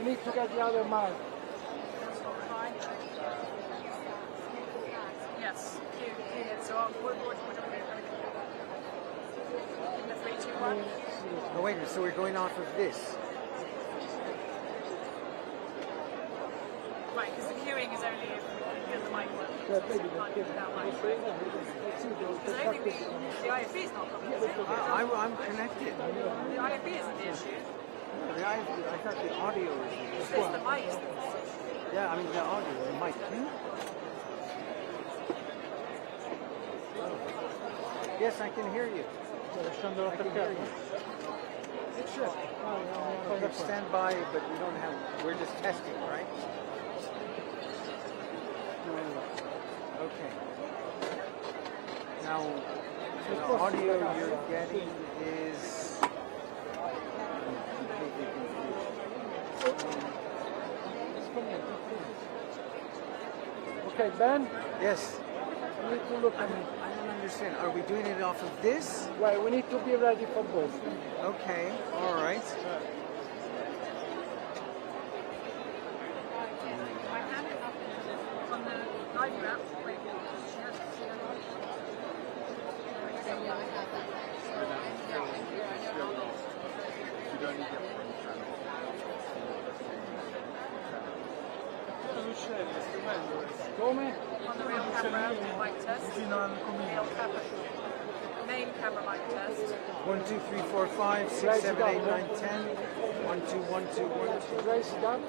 You need to get the other mic. Yes. So what do we do? In the 3, 2, 1. Oh, wait a minute, so we're going off of this. Right, because the queuing is only if the mic works. So you can't do it without mic. Because I don't think the IFB is not a problem, is it? I'm connected. The IFB isn't the issue. I thought the audio was the It's issue. the mics that's the issue. Yeah, I mean the audio, the mic. Yes, I can hear you. I can hear you. Sure. Stand by, but we don't have. We're just testing, right? Okay. Now, the audio you're getting is completely confused. Okay, Ben? Yes. You need to look at me. I don't understand. Are we doing it off of this? Well, we need to be ready for both. Okay. All right. On the live app, wait. Come? On the real camera, mic test. Real camera. Main camera mic test. 1, 2, 3, 4, 5, 6, 7, 8, 9, 10. 1, 2, 1, 2, 1, 2. Raise it up.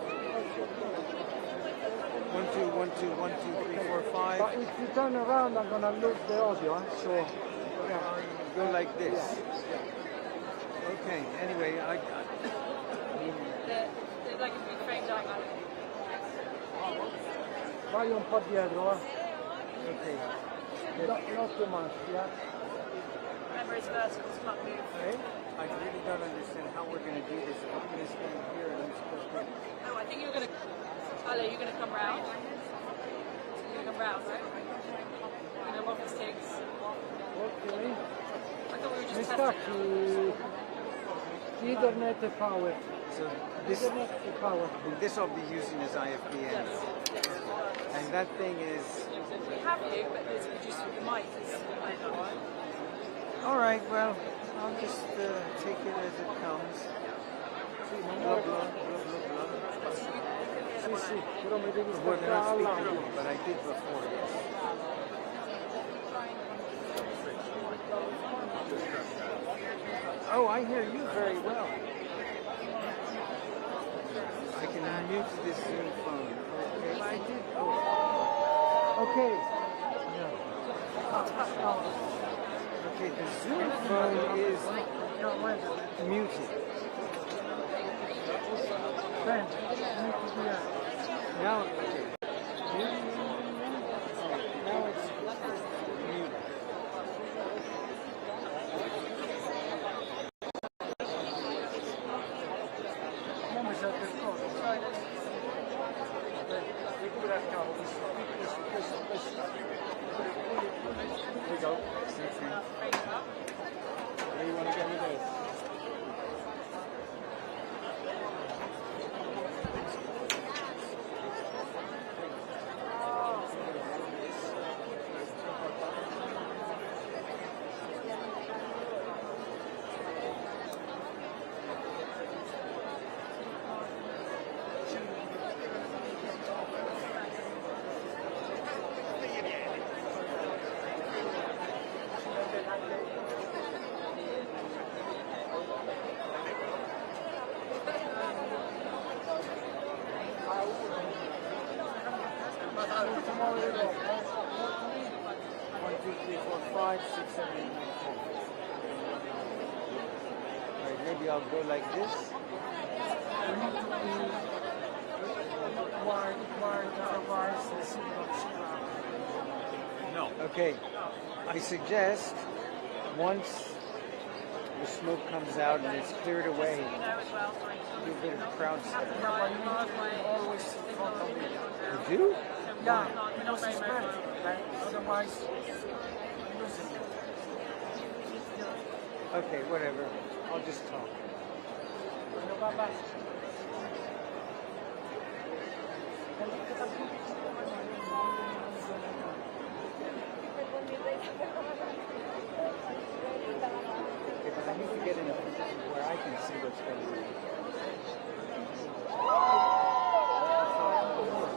1, 2, 1, 2, 1, 2, 3, 4, 5. But if you turn around, I'm going to lose the audio. So, yeah. Go like this. Okay. Anyway, They're like a big framed up. Vai un po' dietro, okay. Not too much, yeah. Remember, it's vertical, it's not move. Okay. I really don't understand how we're going to do this. I'm going to stand here and I'm supposed to. Oh, I think you're going to... Ale, you're going to come round. You're going to come round, right? You're going to walk the sticks. Okay. I thought we were Mi just sta testing. Ethernet e power. So this Ethernet e power. I'll be using as IFBN. Yes. And that thing is. We have you, but it's just with the mic. All right. Well, I'll just take it as it comes. Blah blah blah blah blah. Sì, sì, però mi devi We're staccare not speaking, all'audio. but I did before. Yes. Oh, I hear you very well. I can mute this Zoom phone. Okay, I did. Oh. Okay. Okay, the Zoom phone is muted. Ben, you need to do that. Now, okay. Now it's muted. Come c'è il coso? Recupera il cavo, questo. There you go. Where you want to go with this? One, two, three, four, five, six, seven, eight, nine, 10. All right, maybe I'll go like this. You need to be wide, otherwise the signal No. Okay. I suggest once the smoke comes out and it's cleared away, You know as well. do a bit of crowd stuff. always front of me. You do? Yeah, because it's better, right? Otherwise, I'm losing it. Okay, whatever. I'll just talk. Because I need to get in a position where I can see what's going on.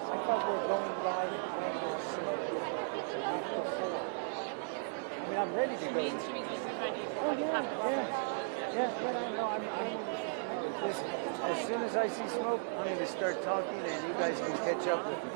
I thought we were going live when we're soon. I mean, I'm ready to go. Oh, yeah. No, I'm listen, as soon as I see smoke, I'm going to start talking and you guys can catch up with me.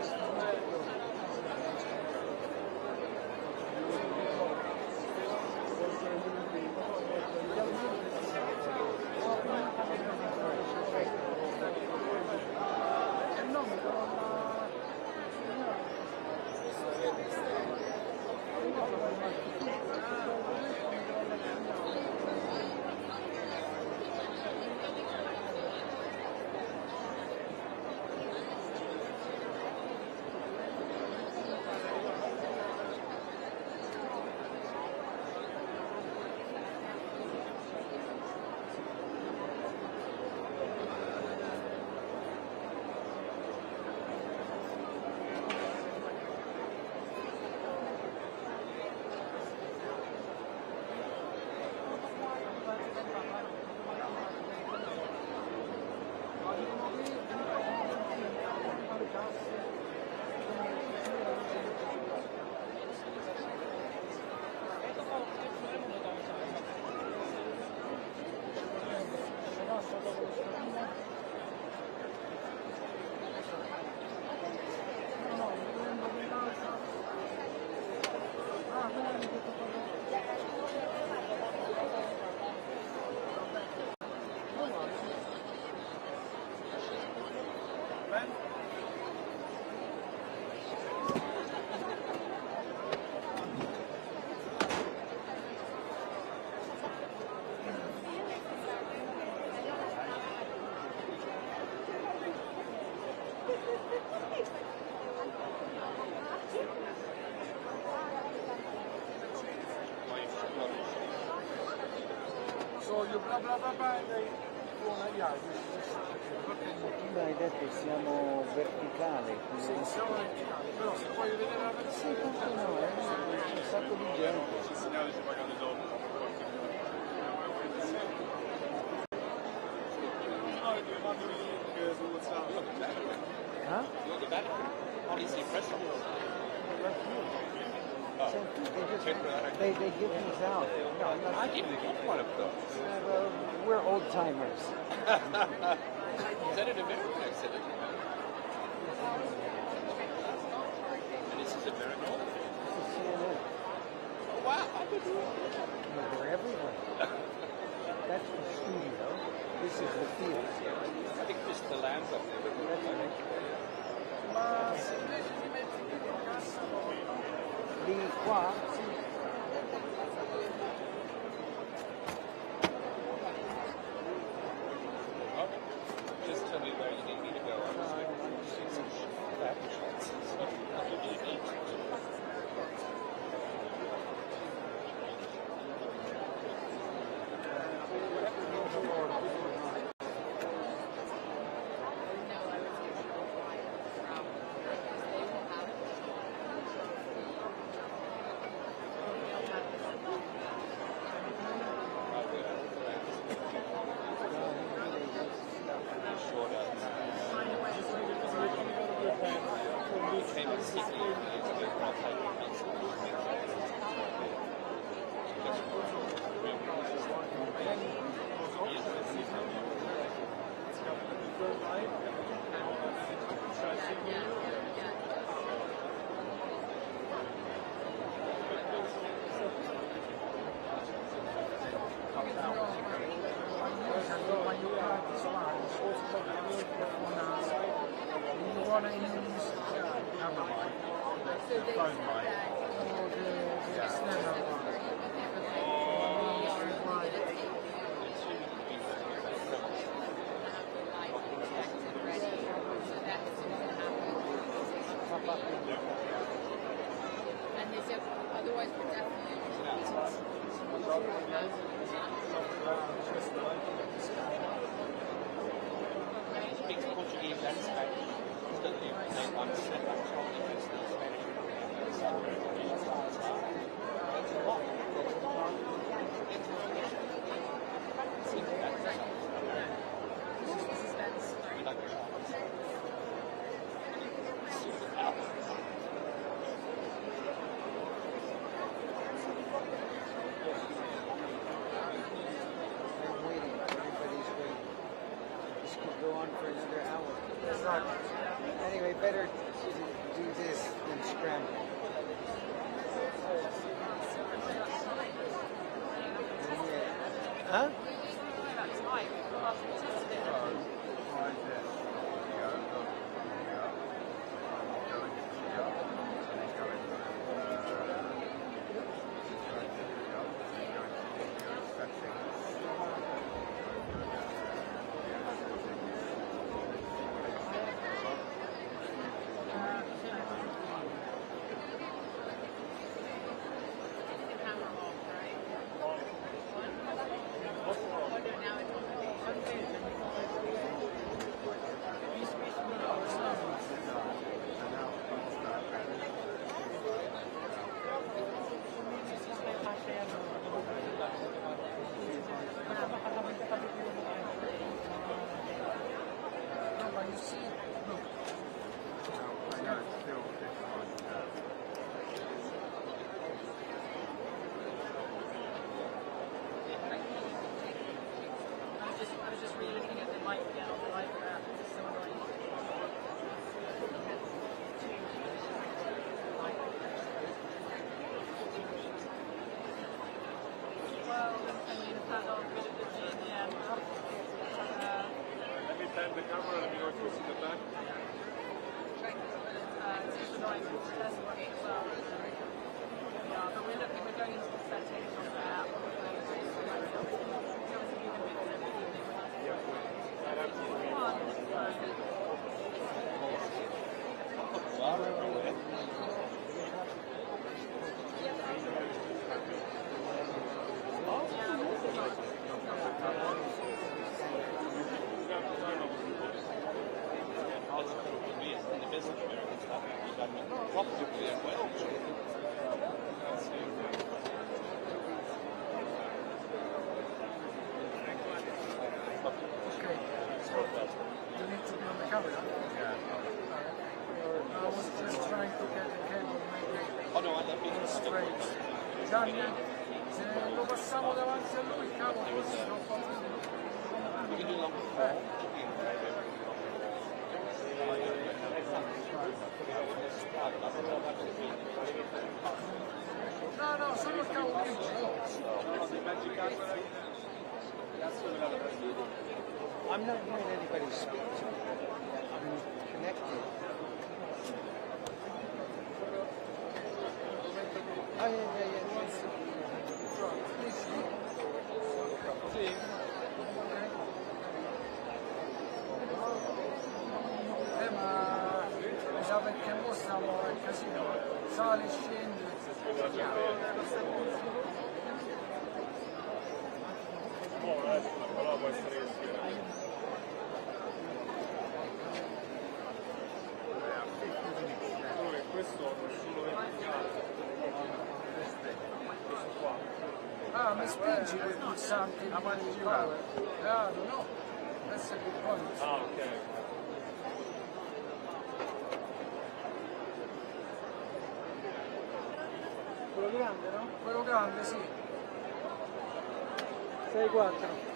So you blah blah blah blah and they go on agli altri. Tu hai detto siamo verticali. Sì, siamo verticali, però se vuoi vedere la versione No, è un sacco di gente. Huh? You're the Vatican. Only see president. They give these out. No, I'm not. I didn't get one of those. We're old timers. Is that an American accident? This is American. CNN. Oh, wow. They're everywhere. That's the studio. This is the theater. I think this is the land up there. That's right. ma se invece ti metti qui in cassa Lì qua. Okay. Just tell me where you need me to go. I'm just taking some back shots. for another hour. Exactly. Anyway, better to do this than scramble. Yeah. Huh? That's right. After we tested it. No, but you see, look. I was just re-looking at the mic again on the live app. It's so annoying. Well, I mean, if that little bit of the G in the end. Let me time the camera, let me know if you see the back. It's just annoying because the test working as well. Yeah, but we're going into the settings on the app. Okay, so you need to be on the camera. I was just trying to get the cable maybe Oh no, I let me straight. Gianni, se lo passiamo davanti a lui, cavolo, così non fa No, no, solo il cavo grigio. I'm not hearing anybody speak to me. I'm connected. Oh, yeah. Ma mi sa perché mo stiamo in casino, sali, scendi. però può essere che sia. Solo che questo è solo verticale. Questo qua. Ah, mi spingi quei pulsanti di power? Ah, no, adesso è il point. Ah, ok. Quello grande, no? Quello grande, sì. 6-4.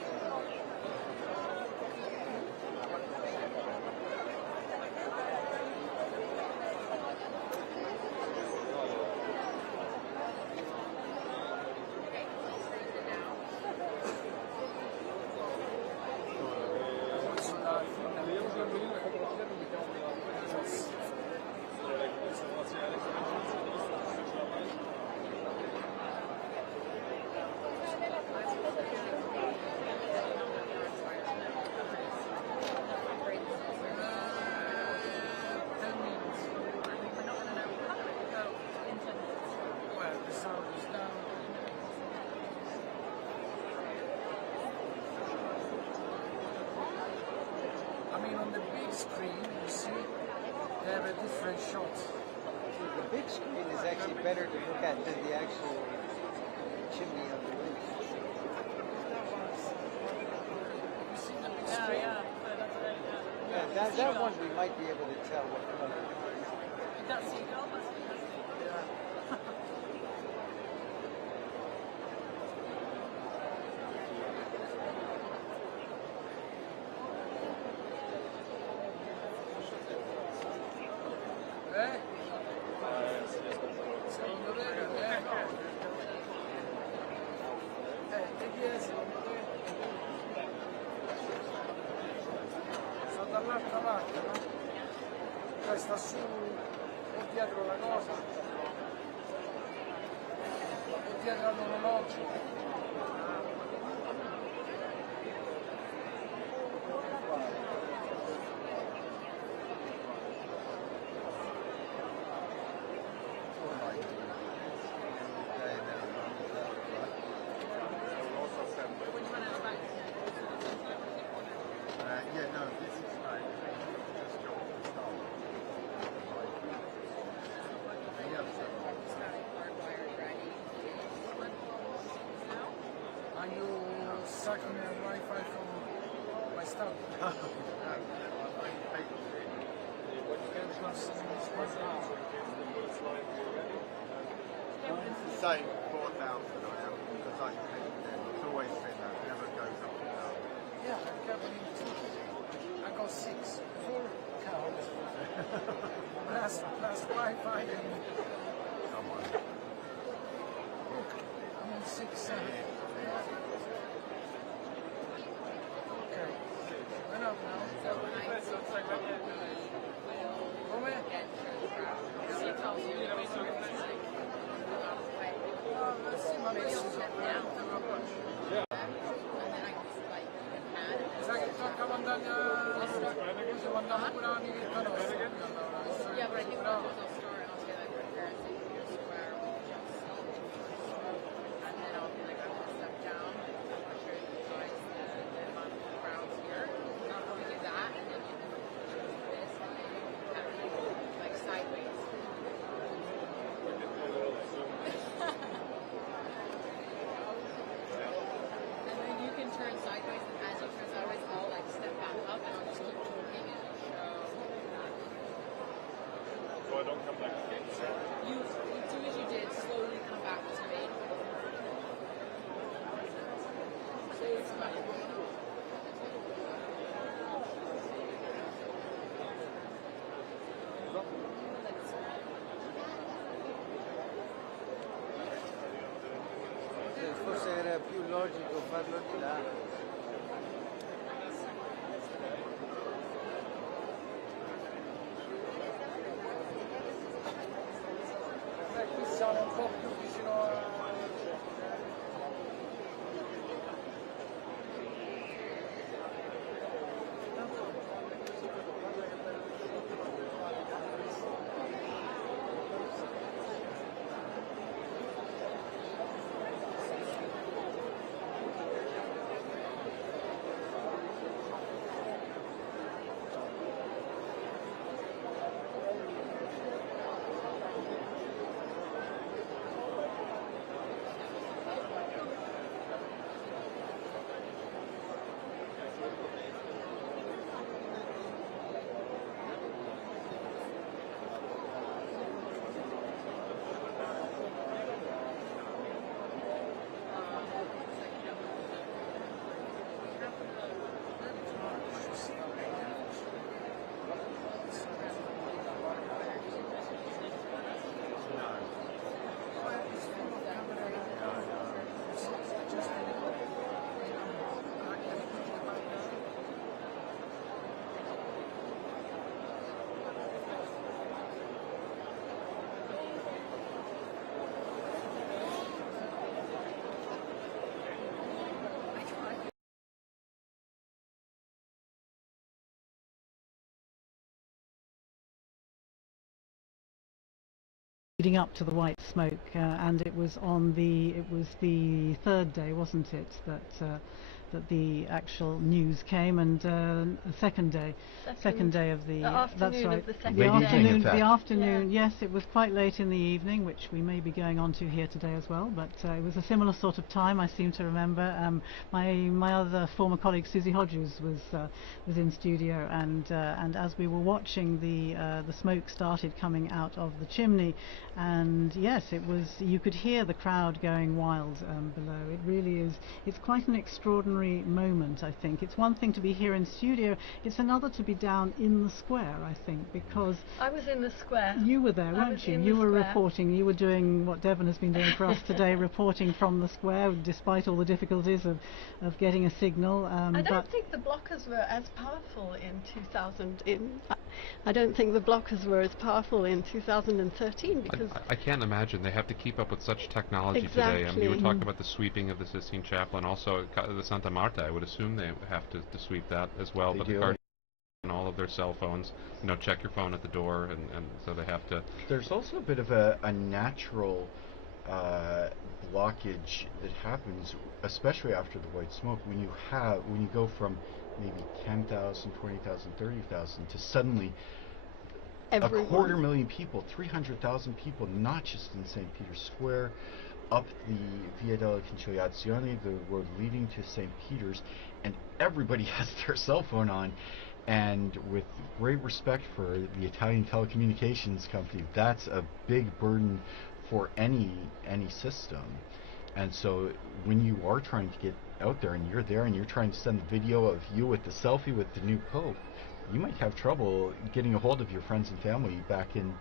Screen, you see, they have a different shot. The big screen is actually better to look at than the actual chimney on the roof. You see the big Yeah, screen? yeah. That one we might be able to tell what color. That's seagull. sai, sta su o dietro la cosa, o dietro all'orologio. Sucking the Wi-Fi from my stuff. Same 4,000 I am, because I think it's always been that, never goes up and down. Yeah, I'm covering 2. I got 6, 4 cows, plus Wi-Fi and look, I'm on 6, 7. Okay, went up now. Come? Sì, ma adesso sai che tocca mandare possiamo andare pure a Nichetta nostra. Yeah, but I think we'll go store and I'll say like comparison your square with just and then I'll be like I'm gonna step down I'll show you guys the amount of crowds here. We do that and then you do this and then you have it like sideways. And then you can turn sideways and as you turn sideways I'll like step back up and I'll just keep talking and show that. So I don't come back to it. You do as you did, slowly come back to me. So it's fine. Forse era più logico farlo di là. Qui siamo un po' più vicino a... Leading up to the white smoke, and it was the third day, wasn't it, that the actual news came, and the second day of the that's right, of the second the afternoon. Yes, it was quite late in the evening, which we may be going on to here today as well, but it was a similar sort of time, I seem to remember. My other former colleague Susie Hodges was in studio, and as we were watching, the smoke started coming out of the chimney, and yes, you could hear the crowd going wild below. It really is, it's quite an extraordinary extraordinary moment, I think. It's one thing to be here in studio, it's another to be down in the square, I think, because I was in the square. you were there, I weren't was you? in You the were square. reporting, you were doing what Devon has been doing for us today, reporting from the square, despite all the difficulties of getting a signal. I don't think the blockers were as powerful in 2000. I don't think the blockers were as powerful in 2013 because I can't imagine. They have to keep up with such technology today. You were Exactly. talking about the sweeping of the Sistine Chapel and also the Santa Marta. I would assume they have to sweep that as well. They But do. the Cardinals and all of their cell phones, check your phone at the door, and so they have to. There's also a bit of a natural blockage that happens, especially after the white smoke, when you go from maybe 10,000, 20,000, 30,000 to suddenly everyone. a 250,000 people, 300,000 people, not just in St. Peter's Square, up the Via della Conciliazione, the road leading to St. Peter's, and everybody has their cell phone on. And with great respect for the Italian telecommunications company, that's a big burden for any system. And so when you are trying to get out there and you're there and you're trying to send the video of you with the selfie with the new Pope, you might have trouble getting a hold of your friends and family back in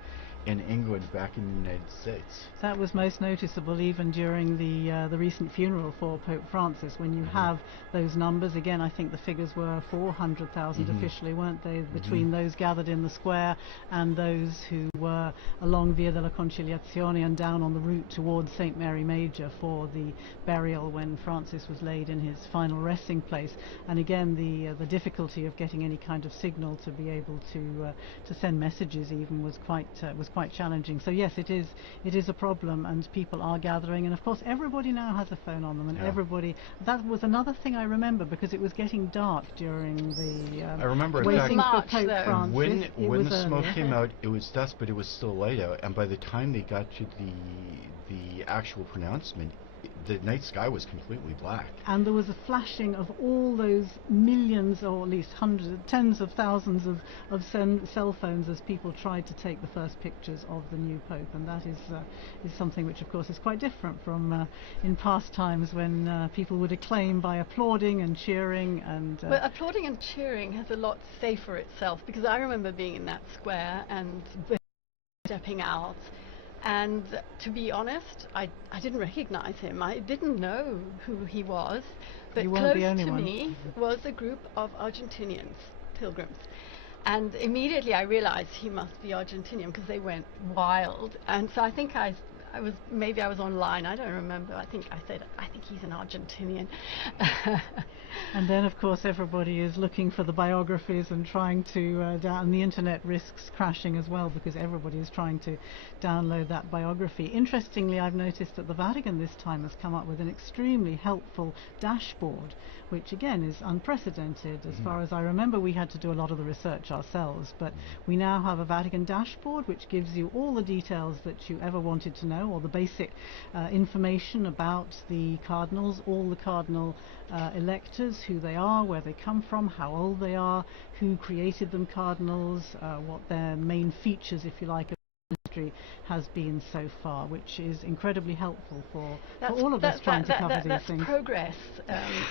England, back in the United States. That was most noticeable even during the recent funeral for Pope Francis, when you have those numbers. Again, I think the figures were 400,000 officially, weren't they, between those gathered in the square and those who were along Via della Conciliazione and down on the route towards St. Mary Major for the burial when Francis was laid in his final resting place. And again, the difficulty of getting any kind of signal to be able to send messages even was quite challenging. So yes, it is a problem, and people are gathering, and of course everybody now has a phone on them, and everybody. That was another thing I remember, because it was getting dark during the I remember waiting March, for Pope though. Francis. When the was smoke earlier. came out, it was dusk, but it was still light out. And by the time they got to the actual pronouncement, the night sky was completely black. And there was a flashing of all those millions, or at least hundreds, tens of thousands of cell phones as people tried to take the first pictures of the new Pope. And that is something which, of course, is quite different from in past times when people would acclaim by applauding and cheering. And But applauding and cheering has a lot to say for itself, because I remember being in that square and stepping out. And to be honest, I didn't recognize him. I didn't know who he was. But You weren't close the only to one. me was a group of Argentinians, pilgrims. And immediately I realized he must be Argentinian, because they went wild. And so I think I was online, I don't remember. I think I said, I think he's an Argentinian. And then, of course, everybody is looking for the biographies and trying to and the internet risks crashing as well, because everybody is trying to download that biography. Interestingly, I've noticed that the Vatican this time has come up with an extremely helpful dashboard, which again is unprecedented. As far as I remember, we had to do a lot of the research ourselves, but we now have a Vatican dashboard which gives you all the details that you ever wanted to know, or the basic information about the cardinals, all the cardinal electors, who they are, where they come from, how old they are, who created them cardinals, what their main features, if you like, of history has been so far, which is incredibly helpful for all of us trying to cover these that's things. progress,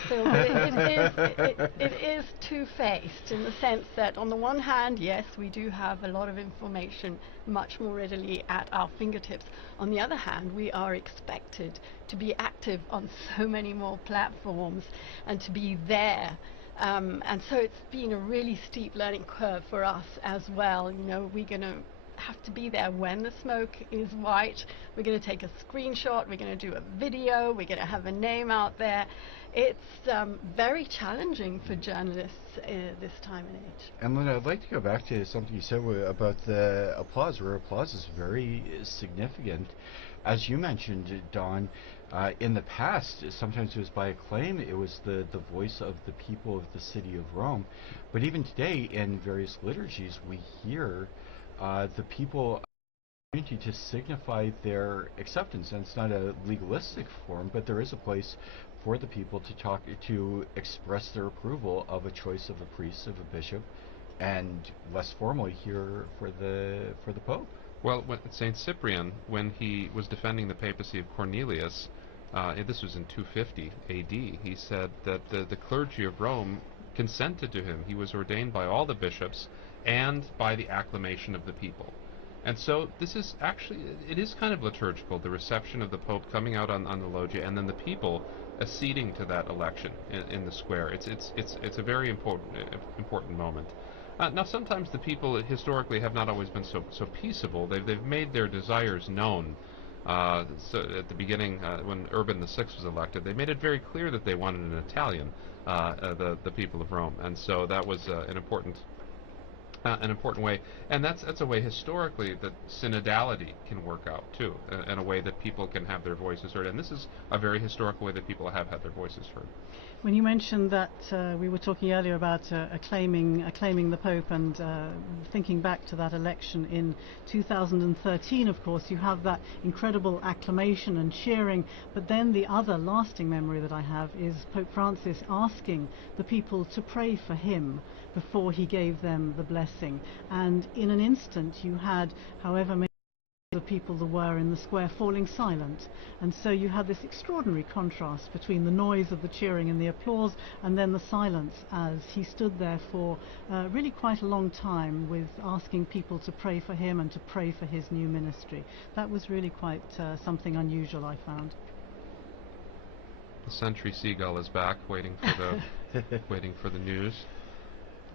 Phil, but it is two-faced, in the sense that on the one hand, yes, we do have a lot of information much more readily at our fingertips. On the other hand, we are expected to be active on so many more platforms and to be there. And so it's been a really steep learning curve for us as well. You know, we're going to have to be there when the smoke is white. We're going to take a screenshot, we're going to do a video, we're going to have a name out there. It's very challenging for journalists this time and age. And Linda, I'd like to go back to something you said about the applause, where applause is very significant. As you mentioned, Dawn, in the past, sometimes it was by acclaim, it was the voice of the people of the city of Rome. But even today, in various liturgies, we hear the people to signify their acceptance. And it's not a legalistic form, but there is a place for the people to express their approval of a choice of a priest, of a bishop, and less formally here for the Pope. Well, Saint Cyprian, when he was defending the papacy of Cornelius, this was in 250 A.D., he said that the clergy of Rome consented to him. He was ordained by all the bishops and by the acclamation of the people. And so this is actually, it is kind of liturgical, the reception of the Pope coming out on the loggia, and then the people acceding to that election in the square. It's a very important moment. Now, sometimes the people historically have not always been so peaceable. They've made their desires known. So at the beginning, when Urban VI was elected, they made it very clear that they wanted an Italian, the people of Rome, and so that was an important way, and that's a way historically that synodality can work out too, and a way that people can have their voices heard. And this is a very historical way that people have had their voices heard. When you mentioned that we were talking earlier about acclaiming the Pope and thinking back to that election in 2013, of course, you have that incredible acclamation and cheering, but then the other lasting memory that I have is Pope Francis asking the people to pray for him before he gave them the blessing. And in an instant you had however many the people there were in the square falling silent, and so you had this extraordinary contrast between the noise of the cheering and the applause and then the silence as he stood there for really quite a long time with asking people to pray for him and to pray for his new ministry. That was really quite something unusual, I found. The sentry seagull is back, waiting for the waiting for the news.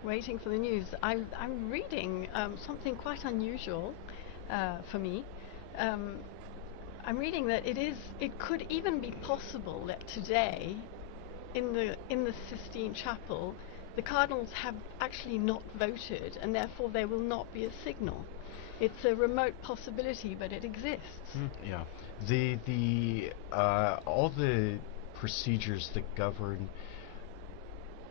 Waiting for the news. I'm reading something quite unusual for me. I'm reading that it could even be possible that today, in the Sistine Chapel, the cardinals have actually not voted, and therefore there will not be a signal. It's a remote possibility, but it exists. Yeah, all the procedures that govern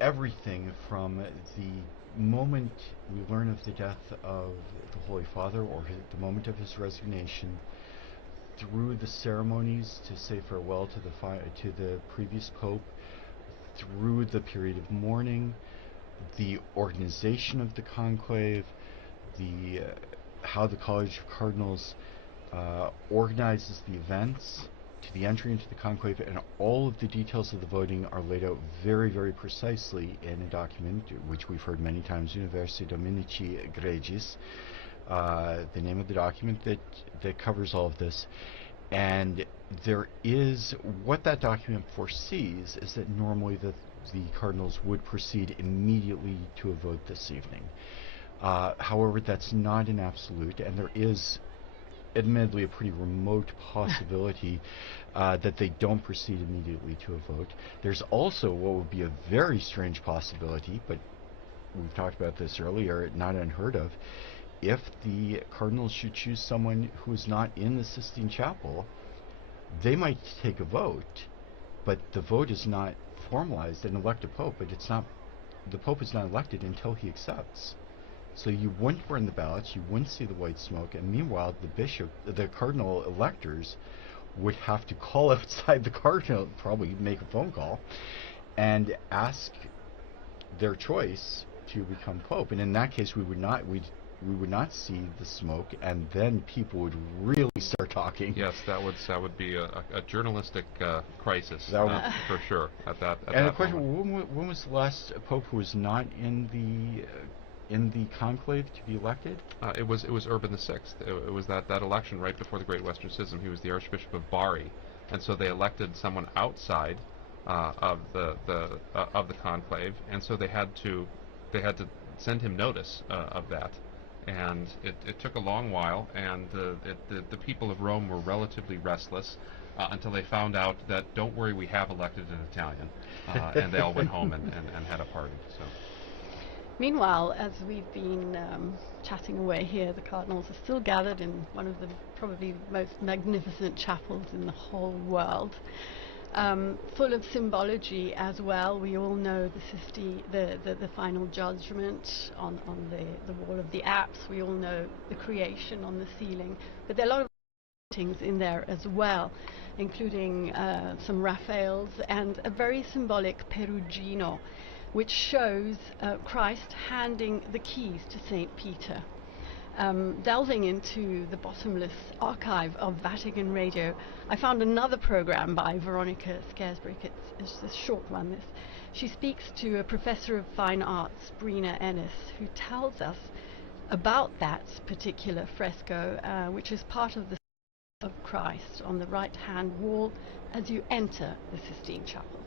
everything from the moment we learn of the death of the Holy Father, or the moment of his resignation, through the ceremonies to say farewell to the previous Pope, through the period of mourning, the organization of the conclave, how the College of Cardinals organizes the events, to the entry into the conclave, and all of the details of the voting are laid out very, very precisely in a document which we've heard many times, Universi Dominici Gregis, the name of the document that covers all of this. And there is, what that document foresees is that normally the cardinals would proceed immediately to a vote this evening. However, that's not an absolute, and there is admittedly a pretty remote possibility that they don't proceed immediately to a vote. There's also what would be a very strange possibility, but we've talked about this earlier, not unheard of, if the cardinals should choose someone who is not in the Sistine Chapel, they might take a vote, but the vote is not formalized and elect a pope, but the pope is not elected until he accepts. So you wouldn't burn the ballots, you wouldn't see the white smoke, and meanwhile the cardinal electors would have to call outside the cardinal, probably make a phone call, and ask their choice to become pope. And in that case, we would not see the smoke, and then people would really start talking. Yes, that would be a journalistic crisis for sure at that. And the question: when was the last pope who was not in the conclave to be elected? It was Urban VI. It was that election right before the Great Western Schism. He was the Archbishop of Bari, and so they elected someone outside of the conclave, and so they had to send him notice of that. And it took a long while, and the people of Rome were relatively restless until they found out that, don't worry, we have elected an Italian, and they all went home and had a party. So. Meanwhile, as we've been chatting away here, the cardinals are still gathered in one of the probably most magnificent chapels in the whole world, full of symbology as well. We all know the final judgment on the wall of the apse. We all know the creation on the ceiling, but there are a lot of paintings in there as well, including some Raphaels and a very symbolic Perugino, which shows Christ handing the keys to St. Peter. delving into the bottomless archive of Vatican Radio, I found another program by Veronica Scaresbrick. It's a short one. She speaks to a professor of fine arts, Brina Ennis, who tells us about that particular fresco, which is part of the of Christ on the right-hand wall as you enter the Sistine Chapel.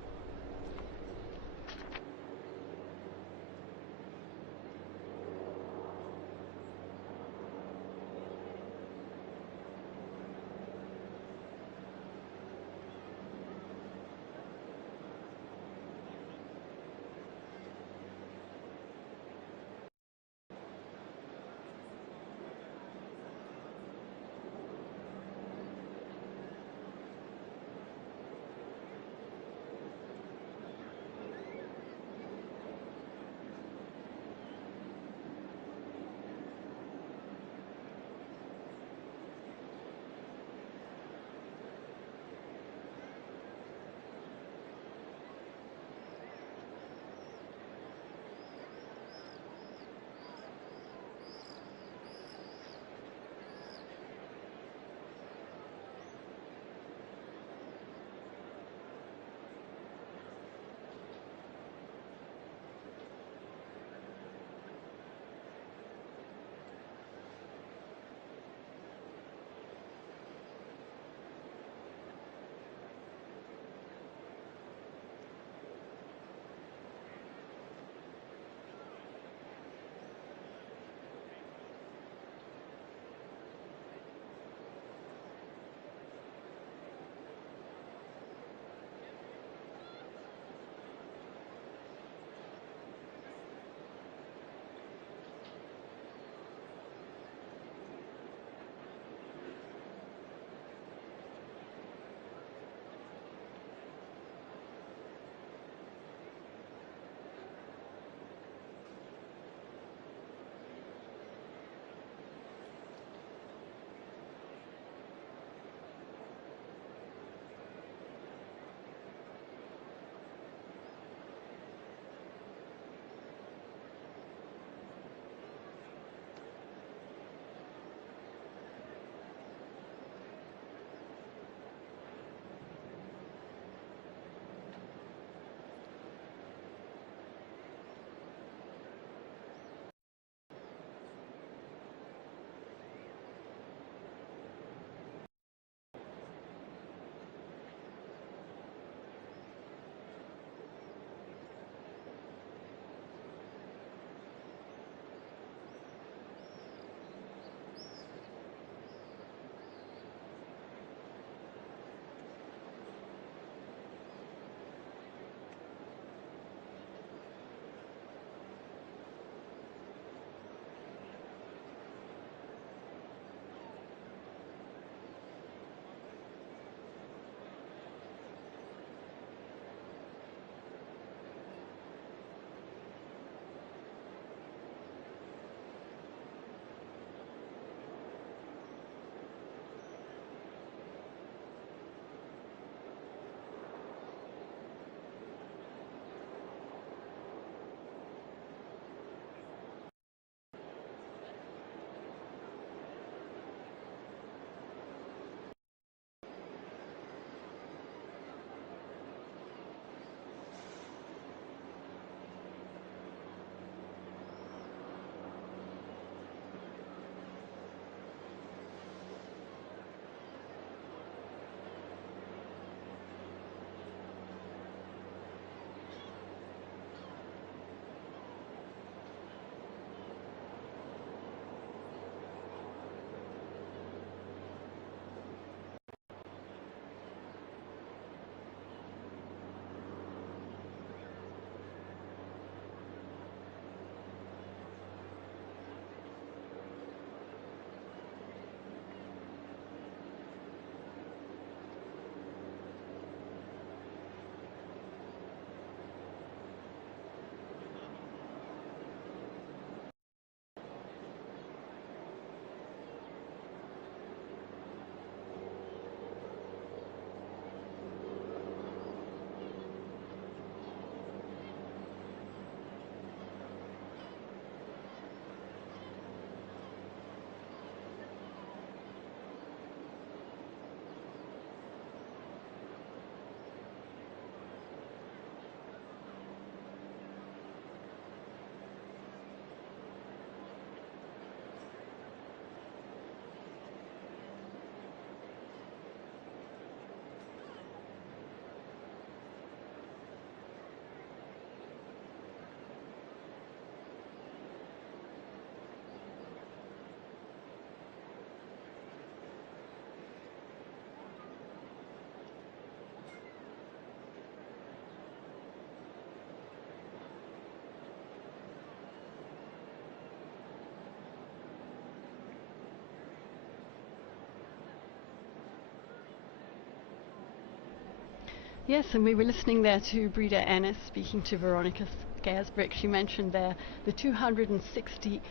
Yes, and we were listening there to Breda Ennis speaking to Veronica Scaresbrick. She mentioned there the 265th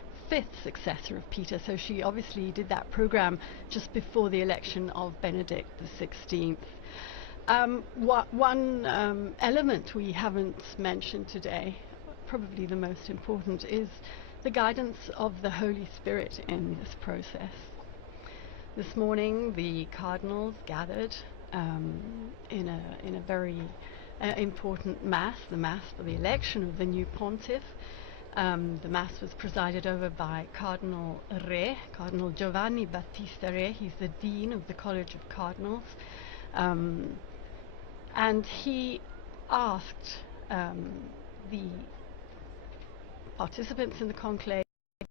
successor of Peter, so she obviously did that program just before the election of Benedict XVI. One element we haven't mentioned today, probably the most important, is the guidance of the Holy Spirit in this process. This morning the cardinals gathered in a very important mass, the mass for the election of the new pontiff. The mass was presided over by Cardinal Re, Cardinal Giovanni Battista Re. He's the dean of the College of Cardinals, and he asked the participants in the conclave,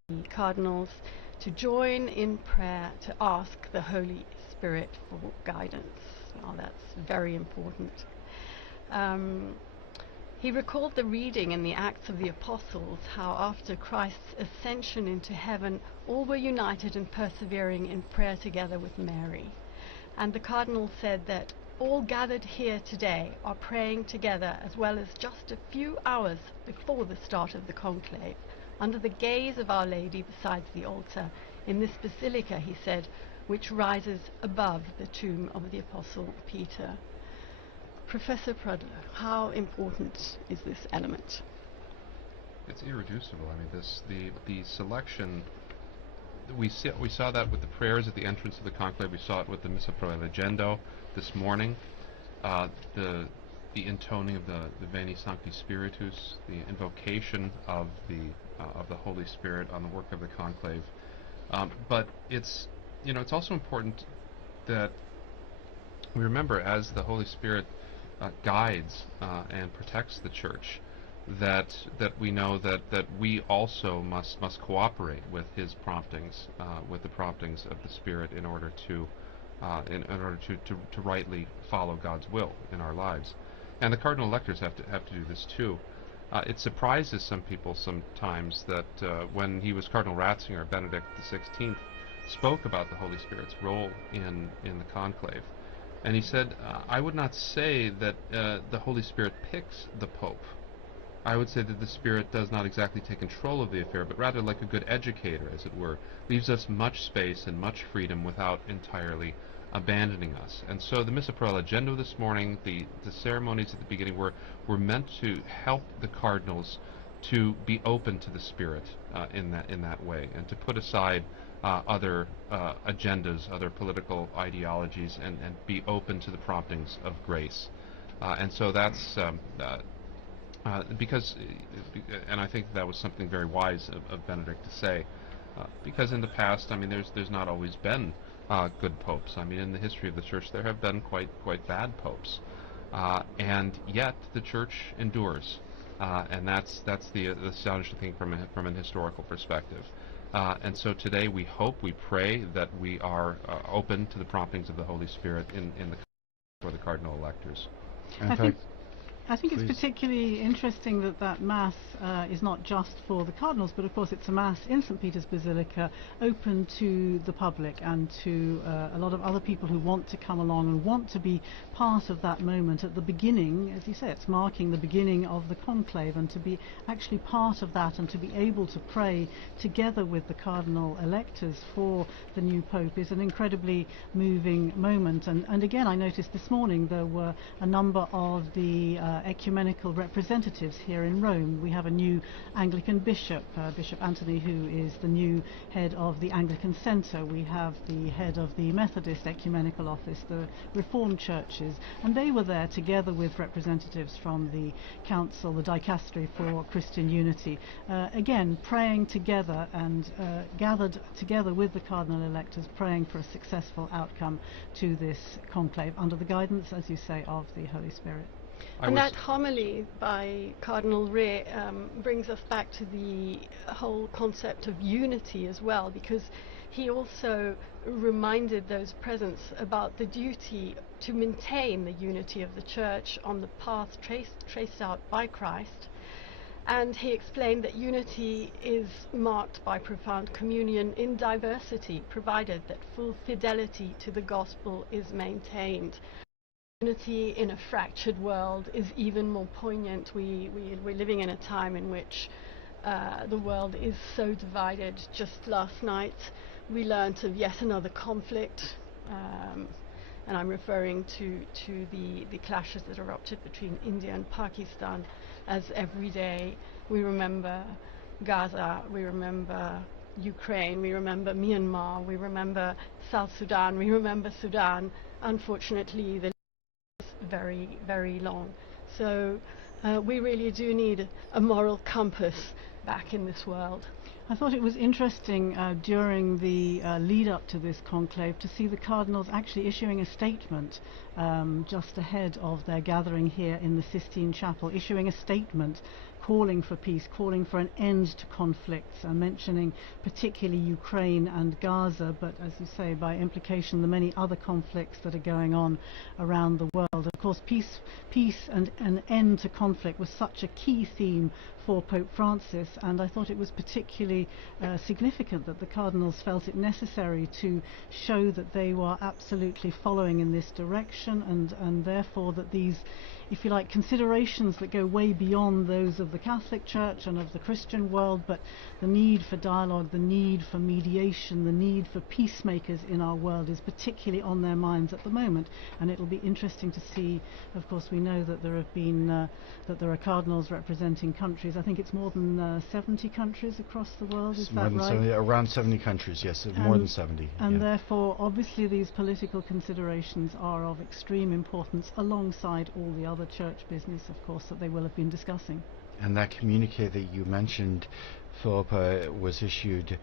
the cardinals, to join in prayer to ask the Holy Spirit for guidance. Well, that's very important. He recalled the reading in the Acts of the Apostles, how after Christ's ascension into heaven, all were united and persevering in prayer together with Mary. And the cardinal said that all gathered here today are praying together, as well as just a few hours before the start of the conclave, under the gaze of Our Lady beside the altar in this basilica, he said, which rises above the tomb of the Apostle Peter. Professor Prudler, how important is this element? It's irreducible. I mean, the selection. We saw that with the prayers at the entrance of the conclave. We saw it with the Missa Pro Elegendo this morning. The intoning of the Veni Sancti Spiritus, the invocation of the Holy Spirit on the work of the conclave. But it's also important that we remember, as the Holy Spirit guides and protects the Church, that we know that we also must cooperate with His promptings, with the promptings of the Spirit, in order to rightly follow God's will in our lives. And the cardinal electors have to do this too. It surprises some people sometimes that when he was Cardinal Ratzinger, Benedict XVI spoke about the Holy Spirit's role in the conclave. And he said, I would not say that the Holy Spirit picks the Pope. I would say that the Spirit does not exactly take control of the affair, but rather, like a good educator, as it were, leaves us much space and much freedom without entirely abandoning us. And so the Missa Pro Elegendo this morning, the ceremonies at the beginning were meant to help the cardinals to be open to the Spirit in that way, and to put aside other agendas, other political ideologies, and be open to the promptings of grace. And so that's because, and I think that was something very wise of Benedict to say, because in the past, I mean, there's not always been good popes. I mean, in the history of the Church, there have been quite bad popes, and yet the Church endures, and that's the astonishing thing from an historical perspective. And so today we pray that we are open to the promptings of the Holy Spirit for the cardinal electors. I think it's particularly interesting that Mass is not just for the cardinals, but of course it's a Mass in St. Peter's Basilica, open to the public and to a lot of other people who want to come along and want to be part of that moment at the beginning. As you say, it's marking the beginning of the conclave, and to be actually part of that and to be able to pray together with the cardinal electors for the new Pope is an incredibly moving moment. And again, I noticed this morning there were a number of the ecumenical representatives here in Rome. We have a new Anglican bishop, Bishop Anthony, who is the new head of the Anglican Centre. We have the head of the Methodist Ecumenical Office, the Reformed churches, and they were there together with representatives from the Council, the Dicastery for Christian Unity, again praying together and gathered together with the cardinal electors, praying for a successful outcome to this conclave under the guidance, as you say, of the Holy Spirit. And that homily by Cardinal Re brings us back to the whole concept of unity as well, because he also reminded those present about the duty to maintain the unity of the Church on the path traced out by Christ. And he explained that unity is marked by profound communion in diversity, provided that full fidelity to the gospel is maintained. unity in a fractured world is even more poignant. We're living in a time in which the world is so divided. Just last night we learnt of yet another conflict, and I'm referring to the clashes that erupted between India and Pakistan, as every day we remember Gaza, we remember Ukraine, we remember Myanmar, we remember South Sudan, we remember Sudan. Unfortunately, the list is very, very long. So we really do need a moral compass back in this world. I thought it was interesting during the lead up to this conclave to see the cardinals actually issuing a statement just ahead of their gathering here in the Sistine Chapel, issuing a statement calling for peace, calling for an end to conflicts, mentioning particularly Ukraine and Gaza, but as you say, by implication, the many other conflicts that are going on around the world. Of course, peace and an end to conflict was such a key theme for Pope Francis, and I thought it was particularly significant that the cardinals felt it necessary to show that they were absolutely following in this direction, and therefore that these, if you like, considerations that go way beyond those of the Catholic Church and of the Christian world, but the need for dialogue, the need for mediation, the need for peacemakers in our world is particularly on their minds at the moment. And it'll be interesting to see. Of course, we know that there are cardinals representing countries. I think it's more than 70 countries across the world. Is that right? Around 70 countries, yes, more than 70. And therefore, obviously, these political considerations are of extreme importance alongside all the other church business, of course, that they will have been discussing. And that communique that you mentioned, Philippa, was issued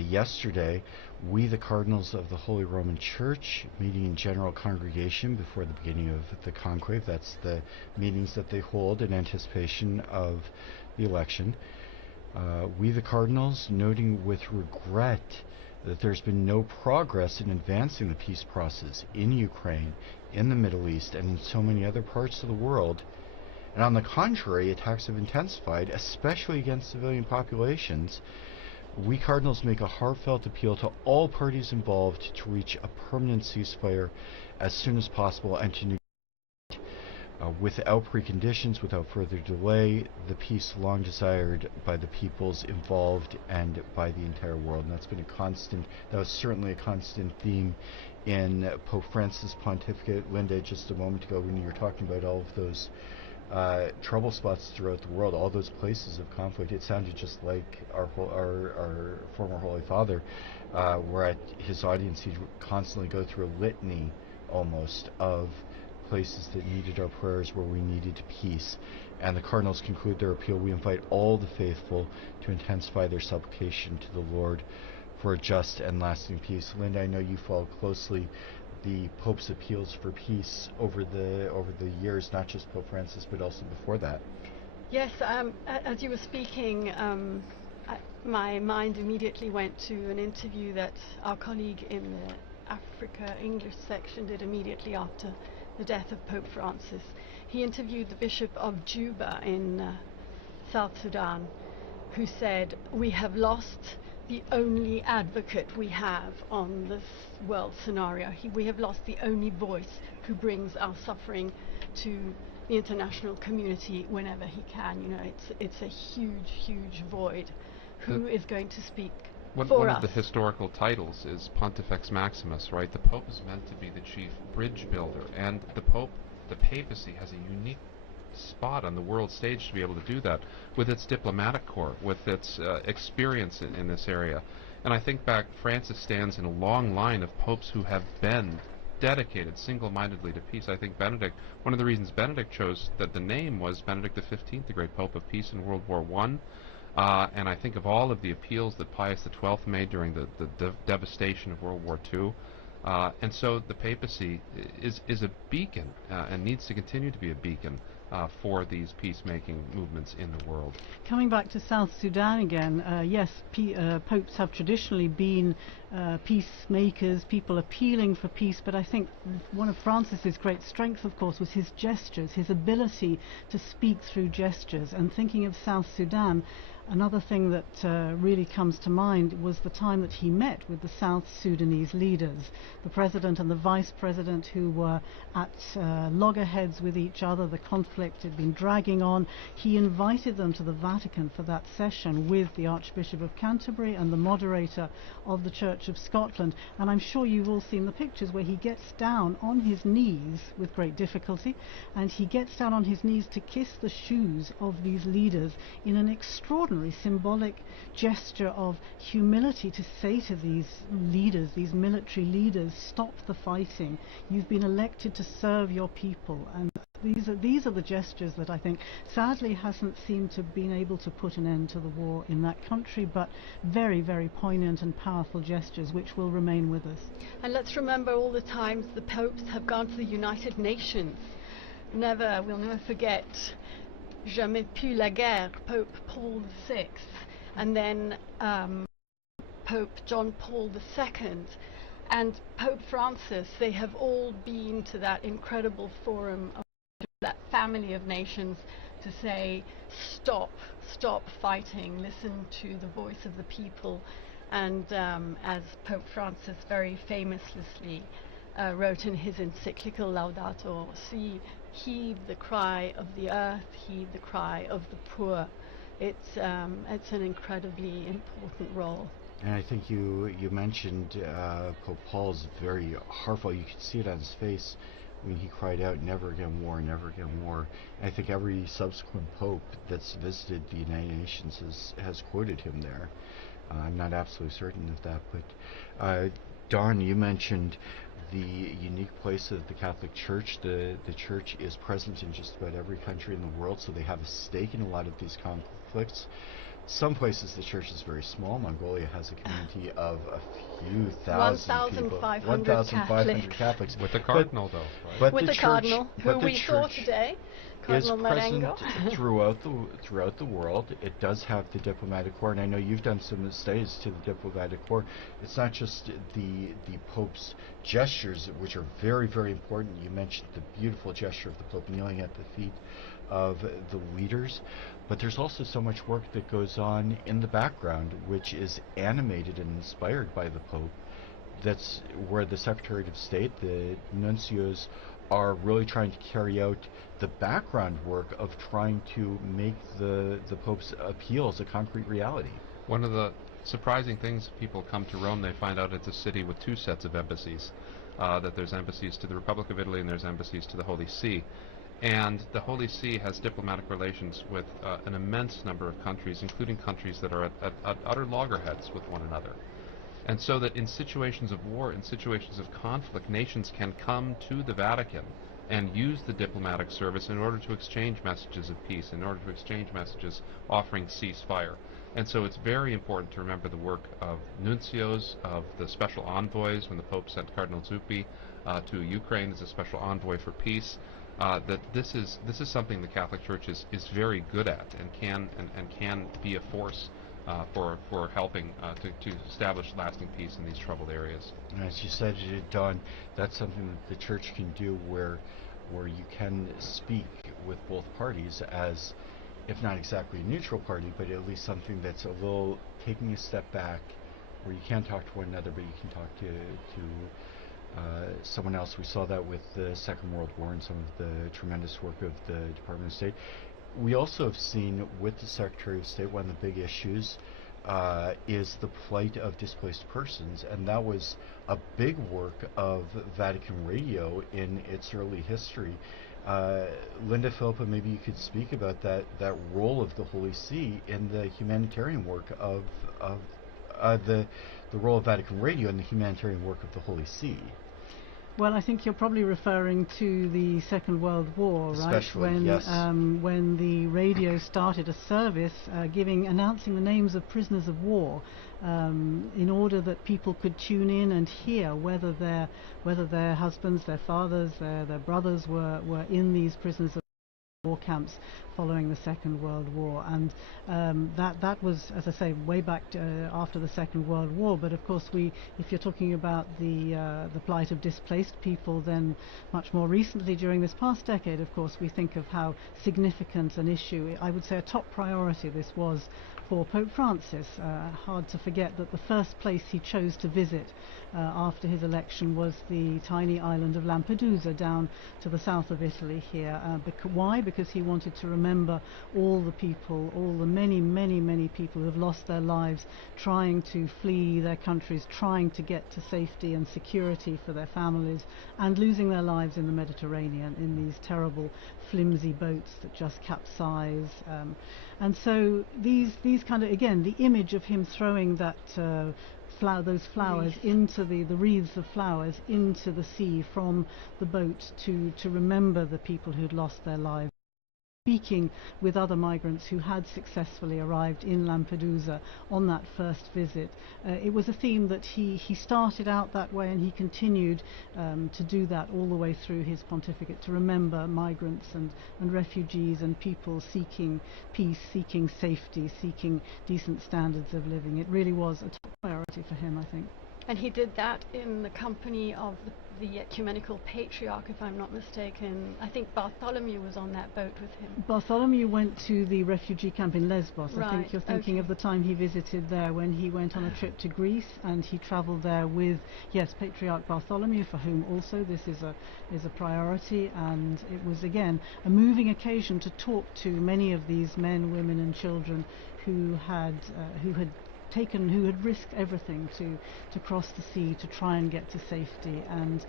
yesterday. We, the Cardinals of the Holy Roman Church, meeting in General Congregation before the beginning of the conclave, that's the meetings that they hold in anticipation of the election. We, the Cardinals, noting with regret that there's been no progress in advancing the peace process in Ukraine, in the Middle East, and in so many other parts of the world. And on the contrary, attacks have intensified, especially against civilian populations. We Cardinals make a heartfelt appeal to all parties involved to reach a permanent ceasefire as soon as possible and to negotiate without preconditions, without further delay, the peace long desired by the peoples involved and by the entire world. And that was certainly a constant theme in Pope Francis' pontificate. Linda, just a moment ago when you were talking about all of those trouble spots throughout the world, all those places of conflict, it sounded just like our former Holy Father, where at his audience he'd constantly go through a litany almost of places that needed our prayers, where we needed peace. And the Cardinals conclude their appeal. We invite all the faithful to intensify their supplication to the Lord for a just and lasting peace. Linda, I know you follow closely the Pope's appeals for peace over the years, not just Pope Francis, but also before that. Yes, as you were speaking, my mind immediately went to an interview that our colleague in the Africa English section did immediately after the death of Pope Francis. He interviewed the Bishop of Juba in South Sudan, who said, "We have lost the only advocate we have on this world scenario. We have lost the only voice who brings our suffering to the international community whenever he can." You know, it's a huge, huge void. Who is going to speak for us? One of the historical titles is Pontifex Maximus, right? The Pope is meant to be the chief bridge builder, and the papacy has a unique spot on the world stage to be able to do that with its diplomatic corps, with its experience in this area. And I think back, Francis stands in a long line of popes who have been dedicated single-mindedly to peace. I think Benedict, one of the reasons Benedict chose that the name was Benedict XV, the great Pope of Peace in World War I. And I think of all of the appeals that Pius XII made during the devastation of World War II. And so the papacy is a beacon and needs to continue to be a beacon for these peacemaking movements in the world. Coming back to South Sudan again, yes, popes have traditionally been peacemakers, people appealing for peace, but I think one of Francis's great strengths, of course, was his gestures, his ability to speak through gestures. And thinking of South Sudan, another thing that really comes to mind was the time that he met with the South Sudanese leaders, the president and the vice president, who were at loggerheads with each other. The conflict had been dragging on. He invited them to the Vatican for that session with the Archbishop of Canterbury and the moderator of the Church of Scotland. And I'm sure you've all seen the pictures where he gets down on his knees with great difficulty, and he gets down on his knees to kiss the shoes of these leaders in an extraordinary symbolic gesture of humility, to say to these leaders, these military leaders, stop the fighting. You've been elected to serve your people. And these are the gestures that I think sadly hasn't seemed to have been able to put an end to the war in that country, but very, very poignant and powerful gestures which will remain with us. And let's remember all the times the popes have gone to the United Nations. We'll never forget Jamais plus la guerre, Pope Paul VI, and then Pope John Paul II, and Pope Francis. They have all been to that incredible forum, of that family of nations, to say, stop fighting, listen to the voice of the people. And as Pope Francis very famously wrote in his encyclical Laudato Si, heed the cry of the earth, heed the cry of the poor. It's an incredibly important role. And I think you mentioned Pope Paul's very heartfelt. You could see it on his face when he cried out, "Never again war, never again war." And I think every subsequent pope that's visited the United Nations has quoted him there. I'm not absolutely certain of that, but Don, you mentioned the unique place of the Catholic Church. The Church is present in just about every country in the world, so they have a stake in a lot of these conflicts. Some places the Church is very small. Mongolia has a community of a few thousand people. 1,500 Catholics. With the Cardinal, though. Right? But with the Cardinal, who we saw today, is Cardinal present Marengo. throughout the world. It does have the diplomatic corps, and I know you've done some studies to the diplomatic corps. It's not just the Pope's gestures, which are very, very important. You mentioned the beautiful gesture of the Pope kneeling at the feet of the leaders, but there's also so much work that goes on in the background, which is animated and inspired by the Pope. That's where the Secretary of State, the nuncios, are really trying to carry out the background work of trying to make the Pope's appeals a concrete reality. One of the surprising things, people come to Rome, they find out it's a city with two sets of embassies, that there's embassies to the Republic of Italy and there's embassies to the Holy See. And the Holy See has diplomatic relations with an immense number of countries, including countries that are at utter loggerheads with one another. And so that in situations of war, in situations of conflict, nations can come to the Vatican and use the diplomatic service in order to exchange messages of peace, in order to exchange messages offering ceasefire. And so it's very important to remember the work of nuncios, of the special envoys, when the Pope sent Cardinal Zuppi to Ukraine as a special envoy for peace, that this is something the Catholic Church is very good at and can be a force for helping to establish lasting peace in these troubled areas. And as you said, Don, that's something that the Church can do, where you can speak with both parties as, if not exactly a neutral party, but at least something that's a little taking a step back, where you can't talk to one another, but you can talk to someone else. We saw that with the Second World War and some of the tremendous work of the Department of State. We also have seen with the Secretary of State, one of the big issues is the plight of displaced persons, and that was a big work of Vatican Radio in its early history. Linda Philippa, maybe you could speak about that role of the Holy See in the humanitarian work of the role of Vatican Radio in the humanitarian work of the Holy See. Well, I think you're probably referring to the Second World War, right? Especially, yes. When the radio started a service announcing the names of prisoners of war, in order that people could tune in and hear whether their husbands, their fathers, their brothers were in these prisoners of war camps following the Second World War, and that was, as I say, way back after the Second World War. But of course, if you're talking about the plight of displaced people, then much more recently, during this past decade, of course, we think of how significant an issue, I would say a top priority, this was for Pope Francis. Hard to forget that the first place he chose to visit after his election was the tiny island of Lampedusa down to the south of Italy here. Why? Because he wanted to remember all the people, all the many people who have lost their lives trying to flee their countries, trying to get to safety and security for their families, and losing their lives in the Mediterranean in these terrible flimsy boats that just capsize. And so these kind of, again, the image of him throwing that those flowers into the wreaths of flowers into the sea from the boat to remember the people who'd lost their lives. Speaking with other migrants who had successfully arrived in Lampedusa on that first visit. It was a theme that he started out that way, and he continued to do that all the way through his pontificate, to remember migrants and refugees and people seeking peace, seeking safety, seeking decent standards of living. It really was a top priority for him, I think. And he did that in the company of the ecumenical patriarch, if I'm not mistaken. I think Bartholomew was on that boat with him. Bartholomew went to the refugee camp in Lesbos. Right. I think you're thinking of the time he visited there when he went on a trip to Greece, and he travelled there with, yes, Patriarch Bartholomew, for whom also this is a priority. And it was, again, a moving occasion to talk to many of these men, women and children who had risked everything to cross the sea to try and get to safety. And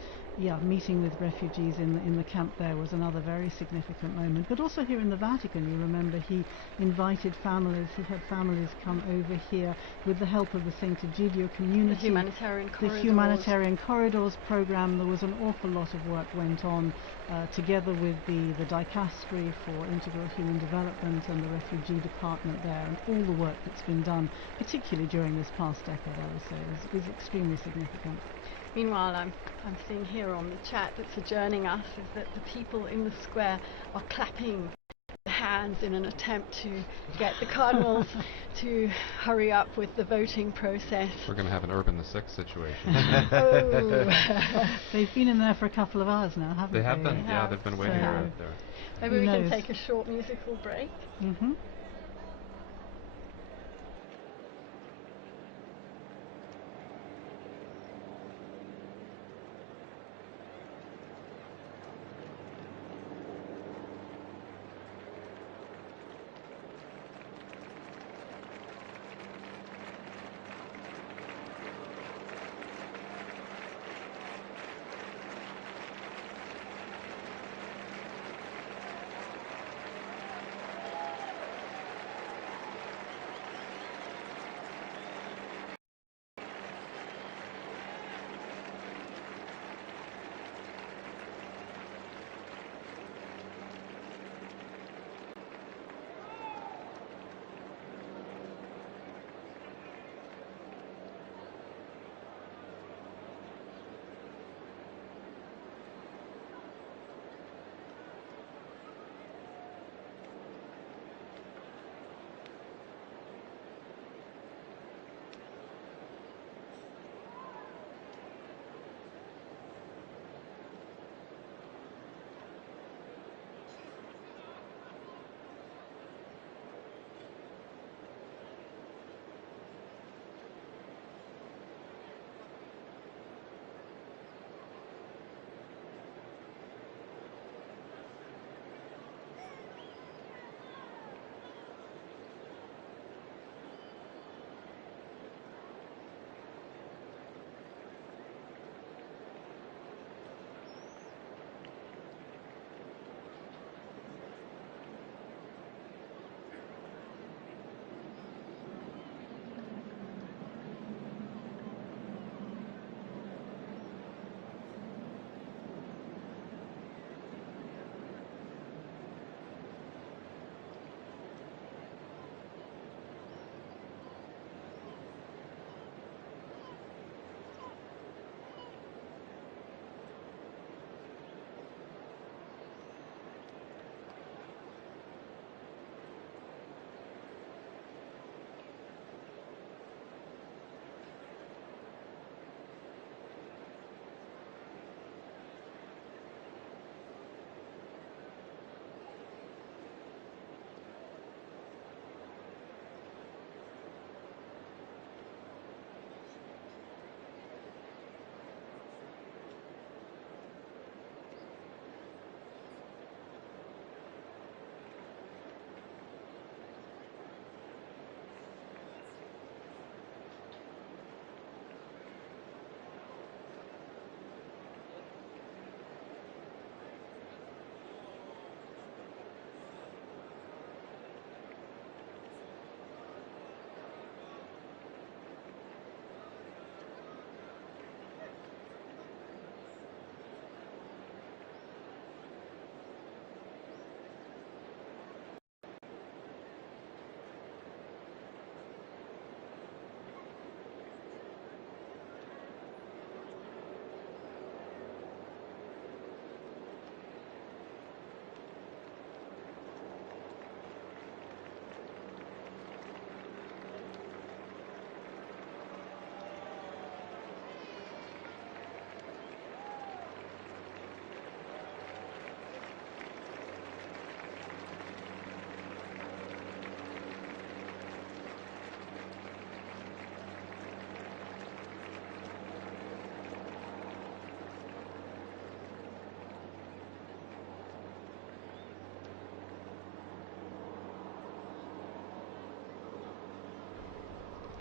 meeting with refugees in the camp there was another very significant moment. But also here in the Vatican, you remember, he invited families. He had families come over here with the help of the St. Egidio community. The Humanitarian Corridors. The Humanitarian Corridors program. There was an awful lot of work went on together with the Dicastery for Integral Human Development and the Refugee Department there, and all the work that's been done, particularly during this past decade, I would say, is extremely significant. Meanwhile, I'm seeing here on the chat that's adjourning us is that the people in the square are clapping their hands in an attempt to get the cardinals to hurry up with the voting process. We're going to have an Urban the Sixth situation. Oh. They've been in there for a couple of hours now, haven't they? They have been, yeah, they've been waiting out there. Maybe we can take a short musical break. Mm-hmm.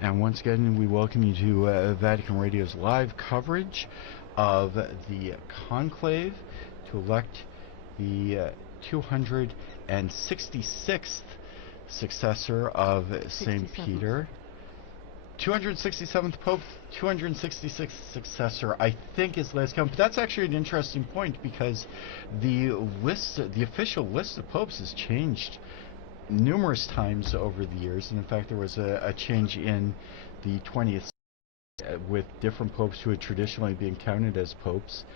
And once again, we welcome you to Vatican Radio's live coverage of the Conclave to elect the 266th successor of St. Peter. 267th Pope, 266th successor, I think is last count. But that's actually an interesting point because the official list of popes has changed numerous times over the years, and in fact there was a change in the 20th with different popes who had traditionally been counted as popes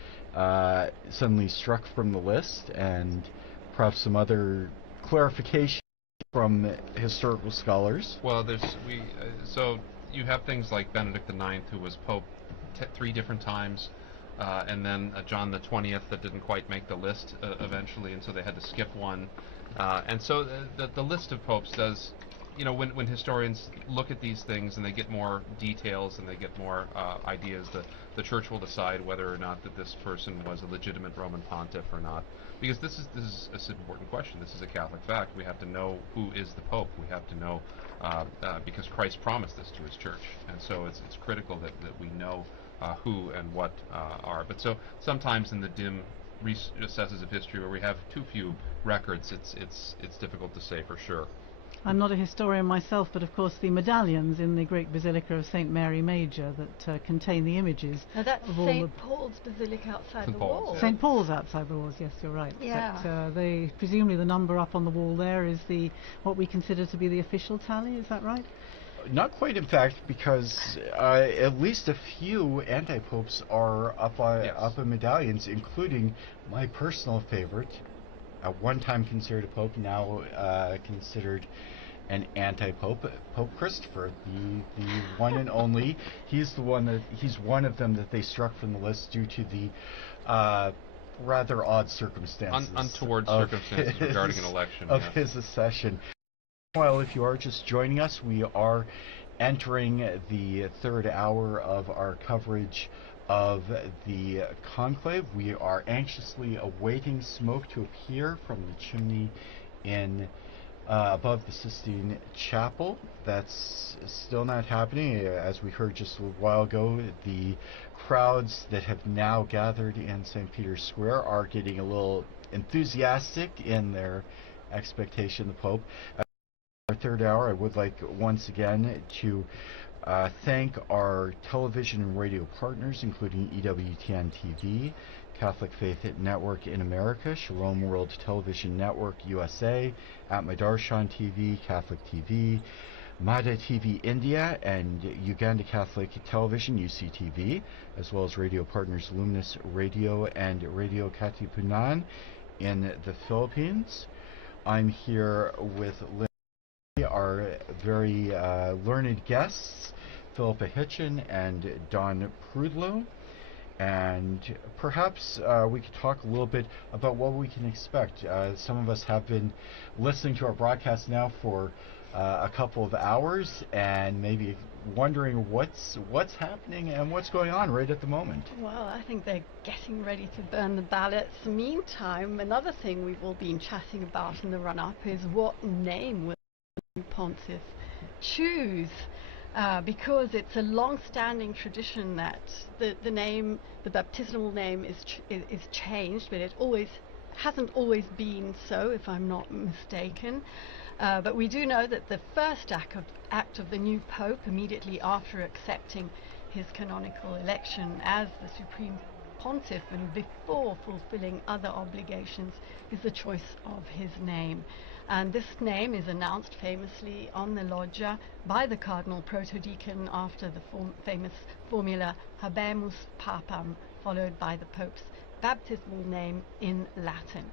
suddenly struck from the list, and perhaps some other clarification from historical scholars. Well, so you have things like Benedict IX, who was pope 3 different times, and then John the 20th that didn't quite make the list eventually, and so they had to skip one. And so the list of popes does, when historians look at these things and they get more details and they get more ideas, the church will decide whether or not that this person was a legitimate Roman pontiff or not. Because this is an important question. This is a Catholic fact. We have to know who is the pope. We have to know because Christ promised this to his church, and so it's critical that we know who and what are. But so sometimes in the dim recesses of history where we have too few records, it's difficult to say for sure. I'm not a historian myself, but of course the medallions in the great Basilica of St. Mary Major that contain the images. Now that's of all St. Paul's Basilica outside St. the Paul's, wall. yeah. St. Paul's outside the walls, yes, you're right. Yeah. But presumably the number up on the wall there is what we consider to be the official tally, is that right? Not quite, in fact, because at least a few anti-popes are up on medallions, including my personal favorite, at one time considered a pope, now considered an anti-pope, Pope Christopher, the one and only. He's one of them that they struck from the list due to the rather odd circumstances, untoward circumstances regarding an election of his accession. Well, if you are just joining us, we are entering the third hour of our coverage of the conclave. We are anxiously awaiting smoke to appear from the chimney in above the Sistine Chapel. That's still not happening. As we heard just a while ago, the crowds that have now gathered in St. Peter's Square are getting a little enthusiastic in their expectation of the Pope. Our third hour, I would like once again to thank our television and radio partners, including EWTN TV, Catholic Faith Network in America, Shalom World Television Network USA, At Madarshan TV, Catholic TV, Mada TV India, and Uganda Catholic Television, UCTV, as well as radio partners Luminous Radio and Radio Katipunan in the Philippines. I'm here with our very learned guests, Philippa Hitchin and Don Prudlow, and perhaps we could talk a little bit about what we can expect. Some of us have been listening to our broadcast now for a couple of hours and maybe wondering what's happening and what's going on right at the moment. Well, I think they're getting ready to burn the ballots. Meantime, another thing we've all been chatting about in the run-up is what name will Pontiff choose, because it's a long-standing tradition that the name, the baptismal name, is changed, but it hasn't always been so, if I'm not mistaken. But we do know that the first act of the new Pope, immediately after accepting his canonical election as the Supreme Pontiff and before fulfilling other obligations, is the choice of his name. And this name is announced famously on the loggia by the Cardinal Protodeacon after the famous formula Habemus Papam, followed by the Pope's baptismal name in Latin.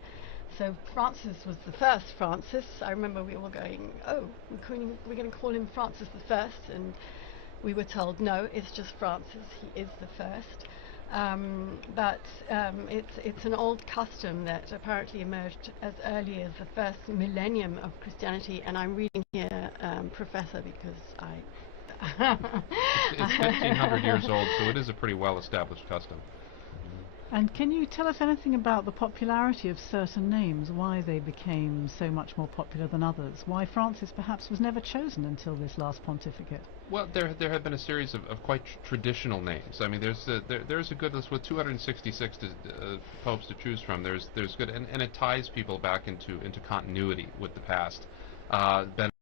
So Francis was the first Francis. I remember we were going, we're going to call him Francis the First, and we were told, no, it's just Francis, he is the first. But it's an old custom that apparently emerged as early as the first millennium of Christianity, and I'm reading here, Professor, because it's 1,500 years old, so it is a pretty well-established custom. And can you tell us anything about the popularity of certain names, why they became so much more popular than others, why Francis perhaps was never chosen until this last pontificate? Well, there have been a series of quite traditional names. I mean, there's a good list with 266 popes to choose from. There's good, and it ties people back into continuity with the past. Benedict,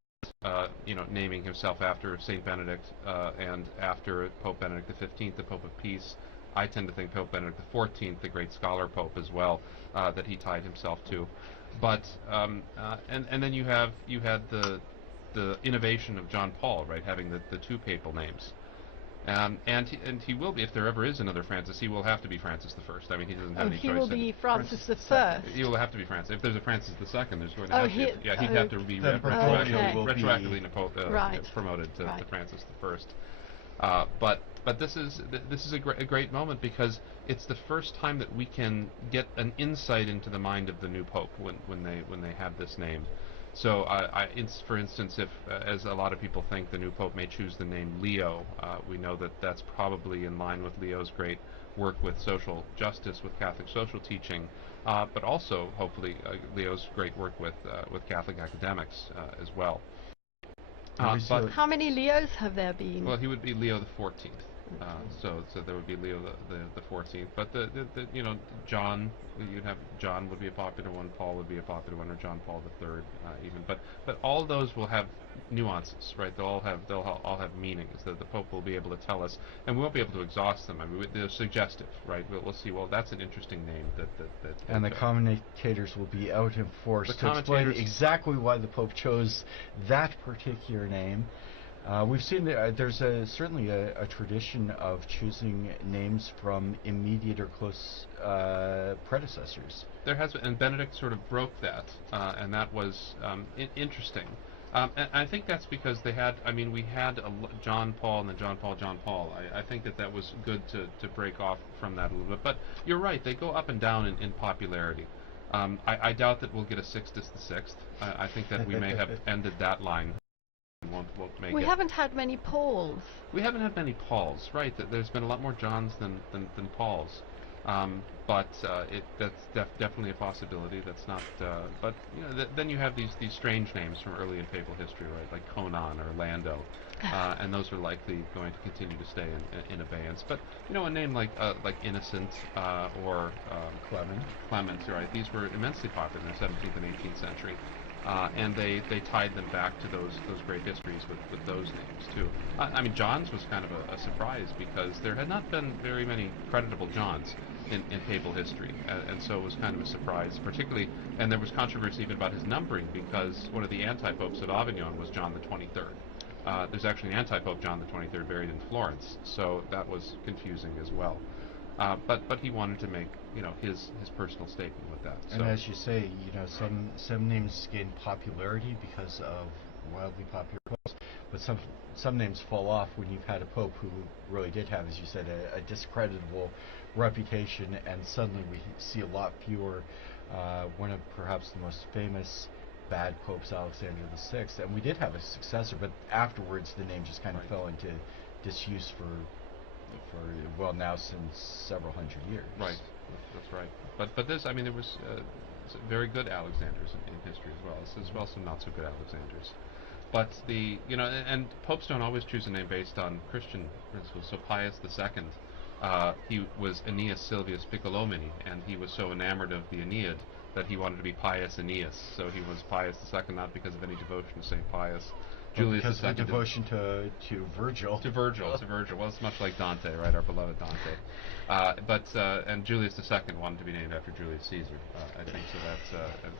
naming himself after Saint Benedict, and after Pope Benedict XV, the Pope of Peace. I tend to think Pope Benedict XIV, the great scholar pope as well, that he tied himself to. But and then you had the innovation of John Paul, right, having the two papal names. And he will be, if there ever is another Francis, he will have to be Francis I. I mean, he doesn't have any choice. He will be Francis the First. He will have to be Francis. If there's a Francis II, there's going to Oh, have to. Yeah, he'd have to be retroactively promoted to Francis I. But this is a great moment, because it's the first time that we can get an insight into the mind of the new pope when they have this name. So, for instance, if, as a lot of people think, the new pope may choose the name Leo, we know that that's probably in line with Leo's great work with social justice, with Catholic social teaching, but also, hopefully, Leo's great work with Catholic academics as well. But how many Leos have there been? Well, he would be Leo the 14th. So there would be Leo the 14th. But John, you'd have John would be a popular one, Paul would be a popular one, or John Paul III even. But all those will have nuances, right? They'll all have meanings that the Pope will be able to tell us, and we won't be able to exhaust them. I mean, they're suggestive, right? We'll see. Well, that's an interesting name. And the commentators will be out in force to explain exactly why the Pope chose that particular name. We've seen there's certainly a tradition of choosing names from immediate or close predecessors. There has been, and Benedict sort of broke that, and that was interesting. And I think that's because we had John Paul and then John Paul. I think that was good to break off from that a little bit. But you're right, they go up and down in popularity. I doubt that we'll get a Sixtus VI. I think that we may have ended that line. We haven't had many Pauls. We haven't had many Pauls, right? There's been a lot more Johns than Pauls. But that's definitely a possibility. That's not. But then you have these strange names from early in papal history, right? Like Conon or Lando, and those are likely going to continue to stay in abeyance. But a name like Innocent or Clement, right? These were immensely popular in the 17th and 18th century. And they tied them back to those great histories with those names too. I mean, John's was kind of a surprise, because there had not been very many creditable Johns in papal history, and so it was kind of a surprise, particularly. And there was controversy even about his numbering, because one of the anti-popes of Avignon was John the 23rd. There's actually an anti-pope, John the 23rd, buried in Florence, so that was confusing as well. But he wanted to make his personal statement with that. And as you say, some names gain popularity because of wildly popular popes, but some names fall off when you've had a pope who really did have, as you said, a discreditable reputation, and suddenly we see a lot fewer. One of perhaps the most famous bad popes, Alexander VI, and we did have a successor, but afterwards the name just kind of fell into disuse for now since several hundred years. Right, that's right. But this, I mean, there was very good Alexanders in history as well as some not so good Alexanders. But and popes don't always choose a name based on Christian principles. So Pius II, he was Aeneas Silvius Piccolomini, and he was so enamored of the Aeneid that he wanted to be Pius Aeneas. So he was Pius II, not because of any devotion to St. Pius. Julius because of devotion to Virgil. To Virgil. Well, it's much like Dante, right? Our beloved Dante. And Julius II wanted to be named after Julius Caesar. I think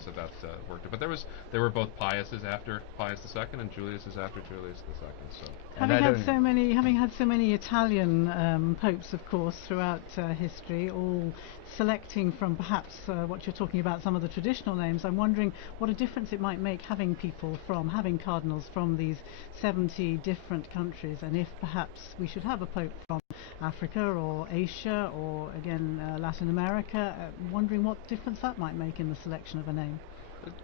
so. That worked. But there were both Piuses after Pius II and Juliuses after Julius II. So having had so many Italian popes, of course, throughout history, all selecting from perhaps what you're talking about, some of the traditional names, I'm wondering what a difference it might make having cardinals from these 70 different countries, and if perhaps we should have a pope from Africa or Asia or again Latin America, wondering what difference that might make in the selection of a name.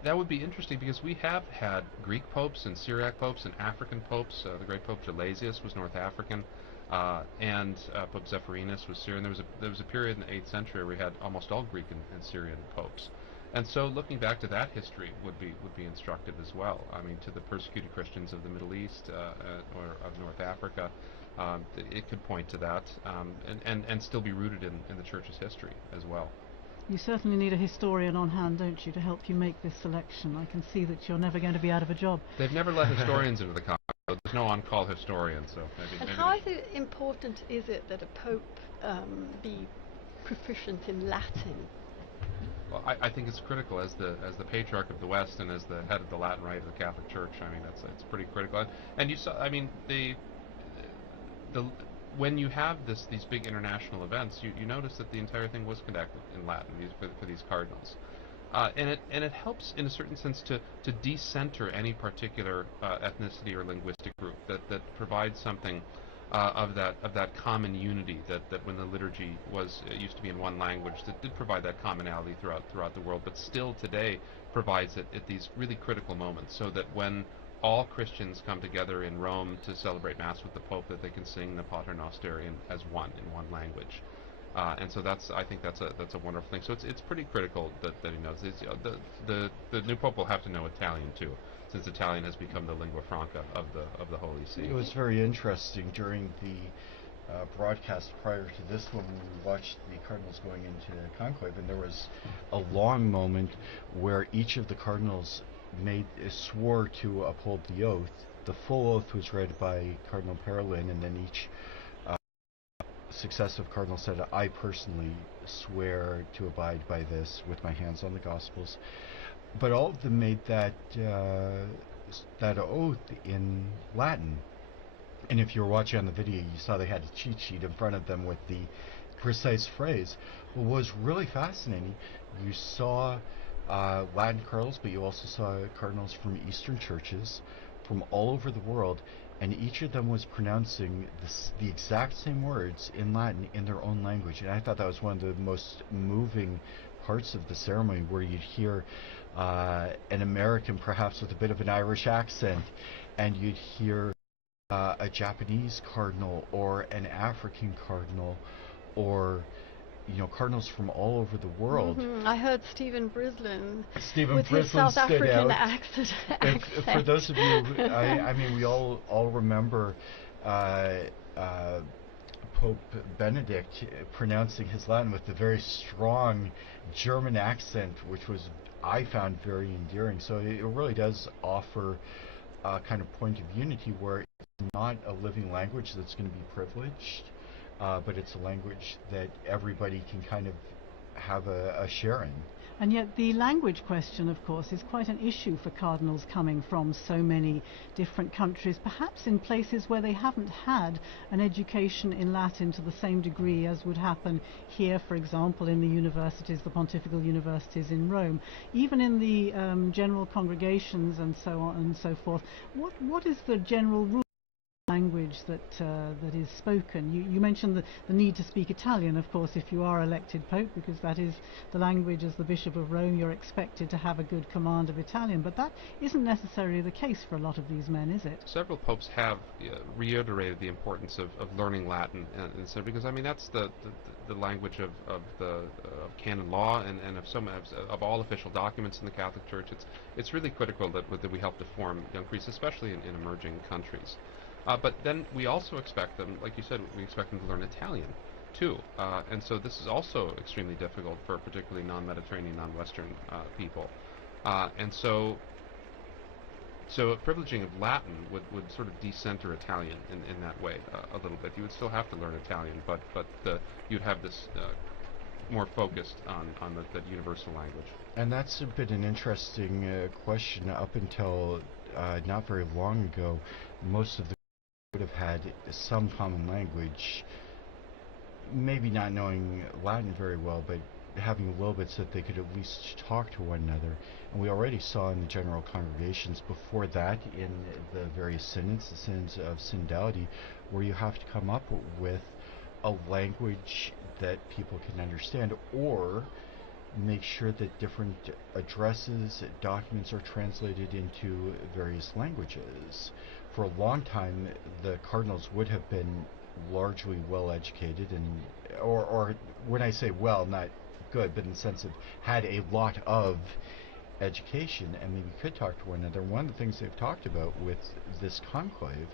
That would be interesting, because we have had Greek popes and Syriac popes and African popes. The great Pope Gelasius was North African. And Pope Zephyrinus was Syrian. There was a period in the 8th century where we had almost all Greek and Syrian popes. And so looking back to that history would be instructive as well. I mean, to the persecuted Christians of the Middle East or of North Africa, it could point to that and still be rooted in the Church's history as well. You certainly need a historian on hand, don't you, to help you make this selection? I can see that you're never going to be out of a job. They've never let historians into the Congress. There's no on-call historian, so maybe. And how important is it that a pope be proficient in Latin? Well, I think it's critical as the patriarch of the West and as the head of the Latin Rite of the Catholic Church. I mean, it's pretty critical. And you saw, I mean, when you have these big international events, you notice that the entire thing was conducted in Latin for these cardinals, and it helps in a certain sense to decenter any particular ethnicity or linguistic group that provides something of that common unity that when the liturgy used to be in one language, that did provide that commonality throughout the world, but still today provides it at these really critical moments, so that when all Christians come together in Rome to celebrate Mass with the Pope, that they can sing the Pater Noster as one in one language, and so I think that's a wonderful thing. So it's pretty critical that he knows. The new Pope will have to know Italian too, since Italian has become the lingua franca of the Holy See. It was very interesting during the broadcast prior to this one when we watched the Cardinals going into Conclave, and there was a long moment where each of the Cardinals swore to uphold the oath. The full oath was read by Cardinal Parolin, and then each successive cardinal said, "I personally swear to abide by this with my hands on the Gospels." But all of them made that oath in Latin. And if you were watching on the video, you saw they had a cheat sheet in front of them with the precise phrase. What was really fascinating, you saw Latin cardinals, but you also saw cardinals from Eastern churches from all over the world, and each of them was pronouncing the exact same words in Latin in their own language. And I thought that was one of the most moving parts of the ceremony, where you'd hear an American perhaps with a bit of an Irish accent, and you'd hear a Japanese cardinal or an African cardinal, or cardinals from all over the world. I heard Stephen Brislin with his South African accent. For those of you, I mean, we all remember Pope Benedict pronouncing his Latin with a very strong German accent, which I found very endearing. So it really does offer a kind of point of unity where it's not a living language that's going to be privileged, but it's a language that everybody can kind of have a share in. And yet the language question, of course, is quite an issue for cardinals coming from so many different countries, perhaps in places where they haven't had an education in Latin to the same degree as would happen here, for example, in the universities, the pontifical universities in Rome. Even in the general congregations and so on and so forth, what is the general rule language that is spoken? You mentioned the need to speak Italian, of course, if you are elected Pope, because that is the language. As the Bishop of Rome, you're expected to have a good command of Italian, but that isn't necessarily the case for a lot of these men, is it? Several popes have reiterated the importance of learning Latin, and so, because I mean that's the language of canon law and of all official documents in the Catholic Church. It's really critical that we help to form young priests, especially in emerging countries. But then we also expect them, like you said, we expect them to learn Italian too. And so this is also extremely difficult for particularly non-Mediterranean, non-Western people. And so a privileging of Latin would sort of decenter Italian in that way a little bit. You would still have to learn Italian, but you'd have this more focused on that universal language. And that's been an interesting question. Up until not very long ago, most of the would have had some common language, maybe not knowing Latin very well, but having a little bit so that they could at least talk to one another. And we already saw in the general congregations before that in the various synods, the synods of synodality, where you have to come up with a language that people can understand, or make sure that different addresses, documents are translated into various languages. For a long time, the cardinals would have been largely well educated, and or when I say well, not good, but in the sense of had a lot of education and maybe could talk to one another. One of the things they've talked about with this conclave,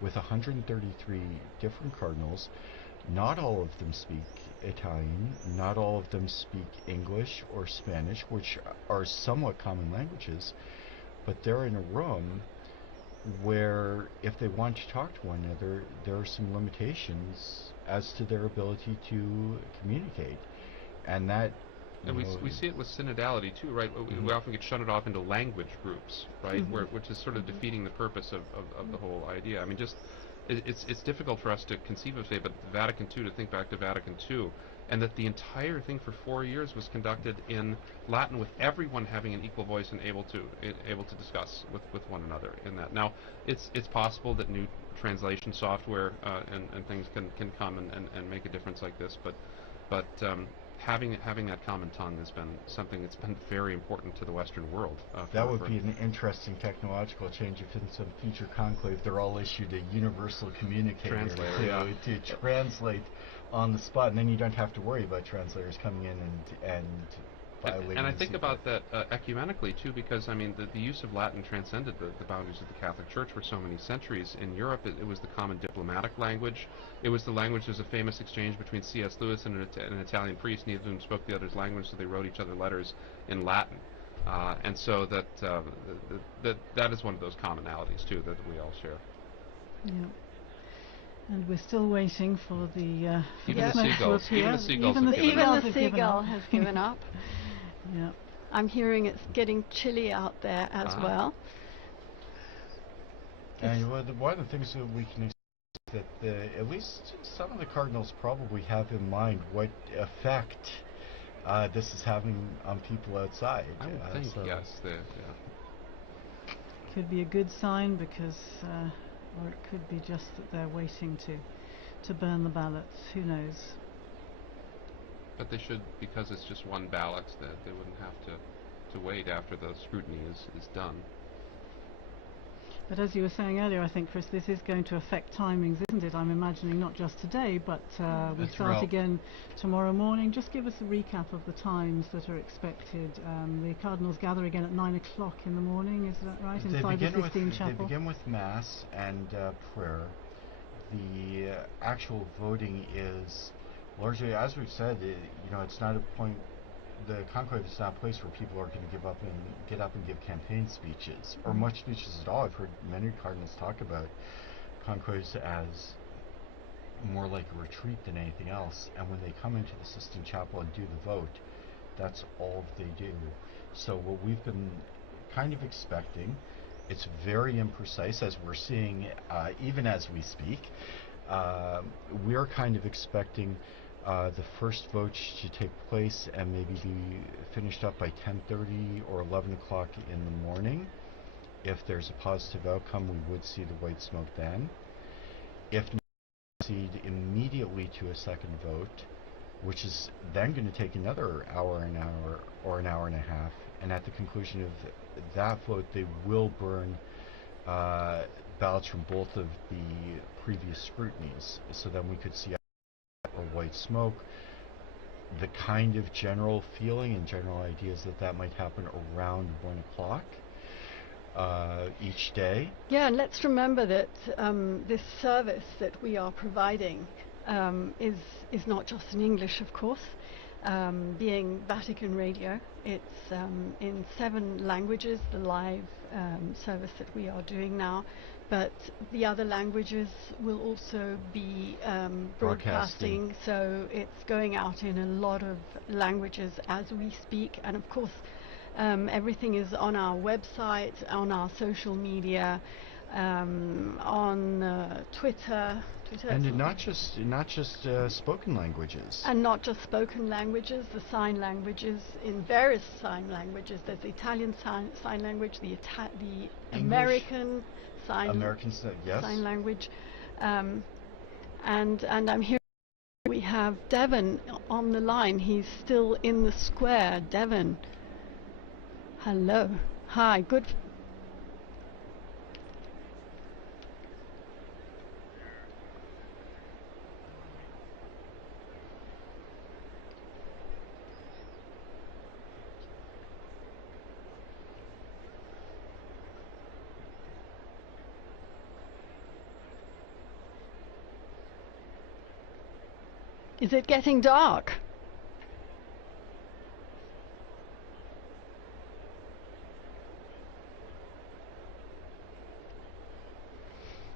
with 133 different cardinals, not all of them speak Italian, not all of them speak English or Spanish, which are somewhat common languages, but they're in a room where if they want to talk to one another, there are some limitations as to their ability to communicate. And that and we see it with synodality too, right? We often get shunted off into language groups, right? Which is sort of defeating the purpose of the whole idea. I mean, just it's difficult for us to conceive of, say, but Vatican II, to think back to Vatican II, and that the entire thing for 4 years was conducted in Latin, with everyone having an equal voice and able to discuss with one another in that. Now, it's possible that new translation software and things can come and make a difference like this, but having that common tongue has been something that's been very important to the Western world. That would be an interesting technological change if in some future conclave they're all issued a universal communicator to translate on the spot, and then you don't have to worry about translators coming in and violating. And I think about that ecumenically too, because I mean the use of Latin transcended the boundaries of the Catholic Church for so many centuries. In Europe, it was the common diplomatic language. It was the language. There's a famous exchange between C.S. Lewis and an Italian priest. Neither of them spoke the other's language, so they wrote each other letters in Latin. And so that is one of those commonalities too that we all share. Yeah. And we're still waiting for the even the seagulls. Even the seagull has given up. Yeah. I'm hearing it's getting chilly out there as well. And one of the things that we can expect that at least some of the cardinals probably have in mind what effect this is having on people outside. I would think, yes. Could be a good sign because, or it could be just that they're waiting to burn the ballots. Who knows? But they should, because it's just one ballot, that they wouldn't have to wait after the scrutiny is done. But as you were saying earlier, I think, Chris, this is going to affect timings, isn't it? I'm imagining not just today, but we start again tomorrow morning. Just give us a recap of the times that are expected. The Cardinals gather again at 9 o'clock in the morning, is that right? Inside the Sistine Chapel? They begin with Mass and prayer. The actual voting is largely, as we've said, it's not a point. The conclave is not a place where people are going to get up and give campaign speeches, or much speeches at all. I've heard many cardinals talk about conclaves as more like a retreat than anything else. And when they come into the Sistine Chapel and do the vote, that's all they do. So what we've been kind of expecting, it's very imprecise, as we're seeing even as we speak. We're kind of expecting the first vote to take place and maybe be finished up by 10:30 or 11 o'clock in the morning. If there's a positive outcome, we would see the white smoke then. If not, proceed immediately to a second vote, which is then going to take another hour or an hour and a half. And at the conclusion of that vote, they will burn ballots from both of the previous scrutinies. So then we could see or white smoke. The kind of general feeling and general ideas that might happen around 1 o'clock each day. Yeah, and let's remember that this service that we are providing is not just in English, of course. Being Vatican Radio, it's in 7 languages, the live service that we are doing now. But the other languages will also be broadcasting, so it's going out in a lot of languages as we speak. And of course, everything is on our website, on our social media, on Twitter. And not just spoken languages. And not just spoken languages, the sign languages, in various sign languages. There's the Italian sign language, the American sign language, and I'm here. We have Devon on the line. He's still in the square. Devon, hello, hi, good. Is it getting dark?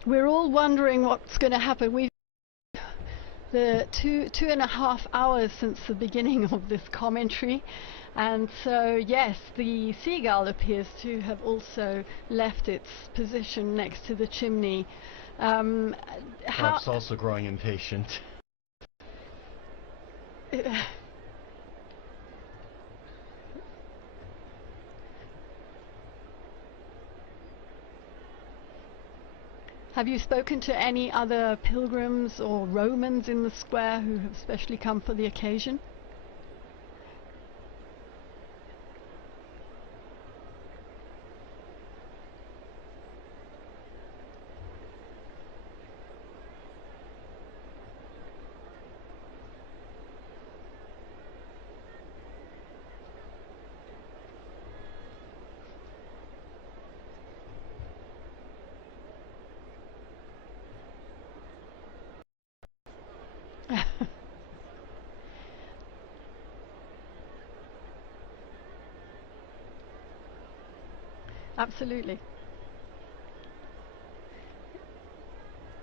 We're all wondering what's going to happen. We've the two and a half hours since the beginning of this commentary, and so yes, the seagull appears to have also left its position next to the chimney. Perhaps also growing impatient. Have you spoken to any other pilgrims or Romans in the square who have specially come for the occasion? Absolutely.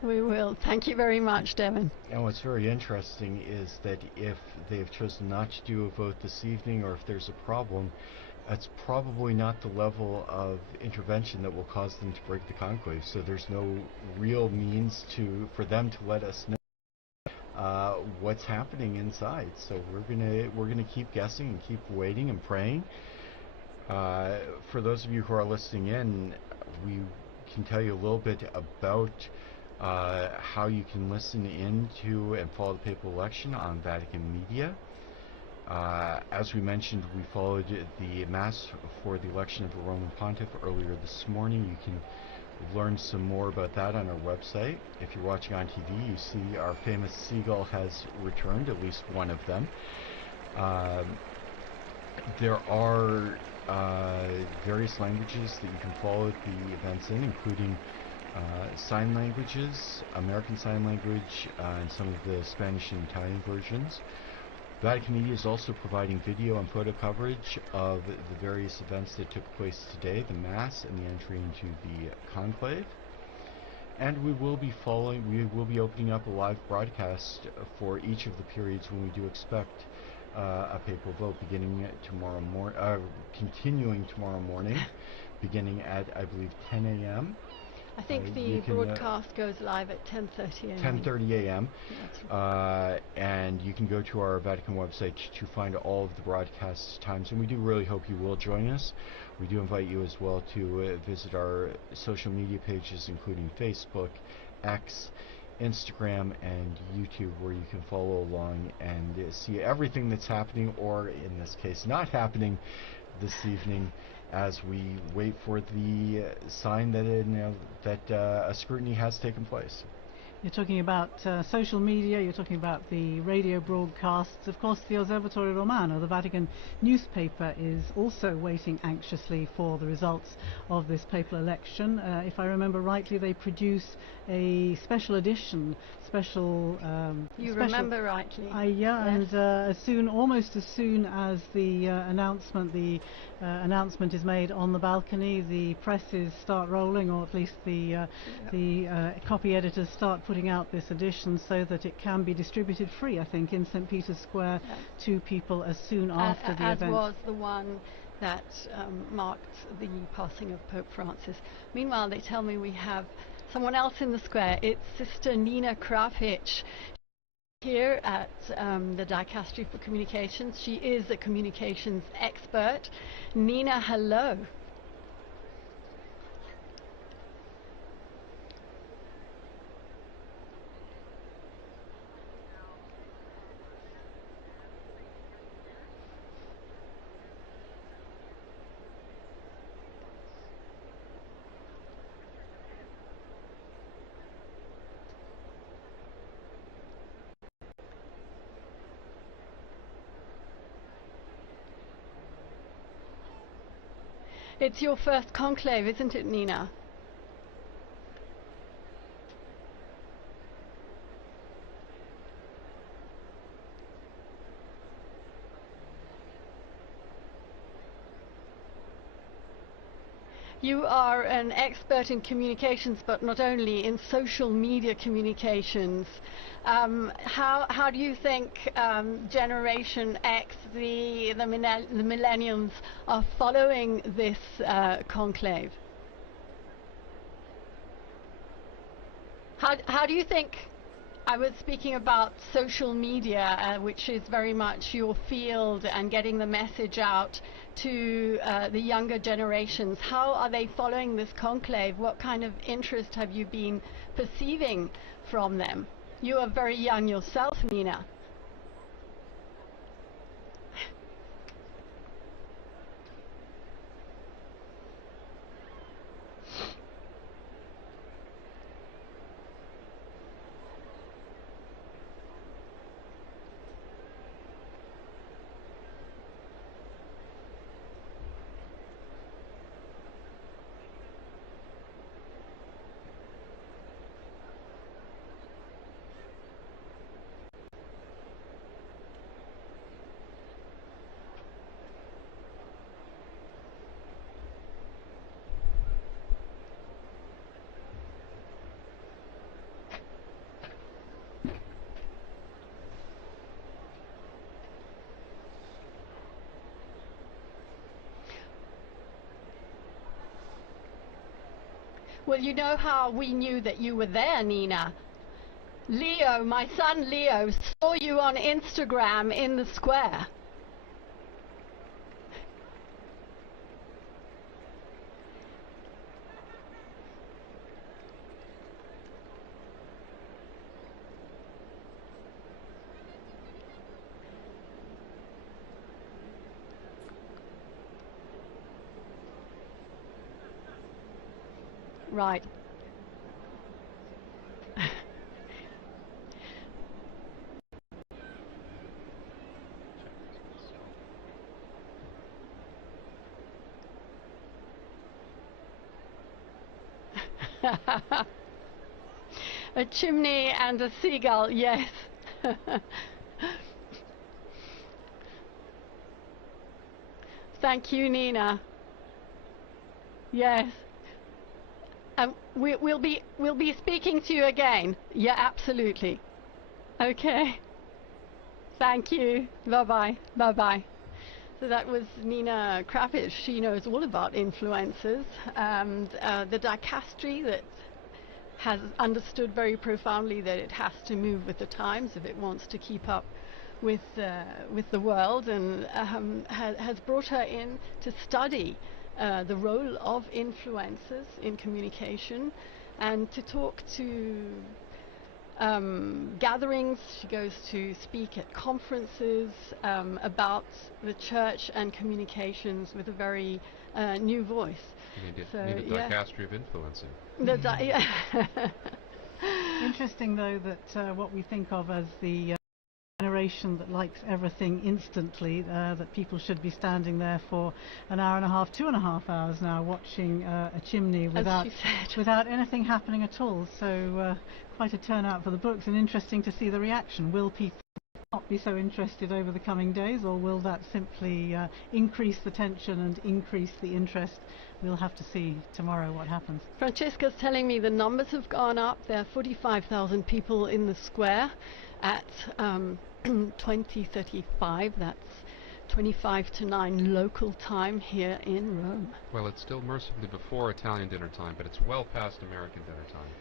We will. Thank you very much, Devon. And what's very interesting is that if they've chosen not to do a vote this evening, or if there's a problem, that's probably not the level of intervention that will cause them to break the conclave. So there's no real means for them to let us know what's happening inside. So we're gonna keep guessing and keep waiting and praying. For those of you who are listening in, we can tell you a little bit about how you can listen in to and follow the papal election on Vatican Media. As we mentioned, we followed the Mass for the election of the Roman Pontiff earlier this morning. You can learn some more about that on our website. If you're watching on TV, you see our famous seagull has returned, at least one of them. There are various languages that you can follow the events in, including sign languages, American Sign Language, and some of the Spanish and Italian versions. Vatican Media is also providing video and photo coverage of the various events that took place today, the Mass and the entry into the conclave. And we will be opening up a live broadcast for each of the periods when we do expect a papal vote continuing tomorrow morning, beginning at, I believe, 10 a.m. I think the broadcast goes live at 10:30 a.m. 10:30 a.m. And you can go to our Vatican website to find all of the broadcast times, and we do really hope you will join us. We do invite you as well to visit our social media pages, including Facebook, X, Instagram, and YouTube, where you can follow along and see everything that's happening, or in this case not happening, this evening, as we wait for the sign that a scrutiny has taken place. You're talking about social media, you're talking about the radio broadcasts. Of course, the Osservatore Romano, the Vatican newspaper, is also waiting anxiously for the results of this papal election. If I remember rightly, they produce a special edition, remember rightly. Yes. And almost as soon as the announcement is made on the balcony, the presses start rolling, or at least the copy editors start putting out this edition so that it can be distributed free, I think, in St. Peter's Square to people as soon after the event. As was the one that marked the passing of Pope Francis. Meanwhile, they tell me we have someone else in the square. It's Sister Nina Kravich here at the Dicastery for Communications. She is a communications expert. Nina, hello. It's your first conclave, isn't it, Nina? You are an expert in communications, but not only in social media communications. How do you think Generation X, the millennials, are following this conclave? How do you think? I was speaking about social media, which is very much your field, and getting the message out to the younger generations. How are they following this conclave? What kind of interest have you been perceiving from them? You are very young yourself, Nina. Well, you know how we knew that you were there, Nina? Leo, my son Leo, saw you on Instagram in the square. Right. A chimney and a seagull, yes. Thank you, Nina. Yes. We'll be speaking to you again. Yeah, absolutely. Okay. Thank you. Bye-bye. Bye-bye. So that was Nina Krapish. She knows all about influencers and the dicastery that has understood very profoundly that it has to move with the times if it wants to keep up with the world, and has brought her in to study the role of influencers in communication and to talk to gatherings. She goes to speak at conferences about the church and communications with a very new voice. You need a dicastery of influencing. Interesting, though, that what we think of as the generation that likes everything instantly, that people should be standing there for an hour and a half, 2.5 hours now, watching a chimney without anything happening at all. So quite a turnout for the books, and interesting to see the reaction. Will people not be so interested over the coming days, or will that simply increase the tension and increase the interest? We'll have to see tomorrow what happens. Francesca's telling me the numbers have gone up. There are 45,000 people in the square at 20:35. That's 25 to 9 local time here in Rome. Well, it's still mercifully before Italian dinner time, but it's well past American dinner time.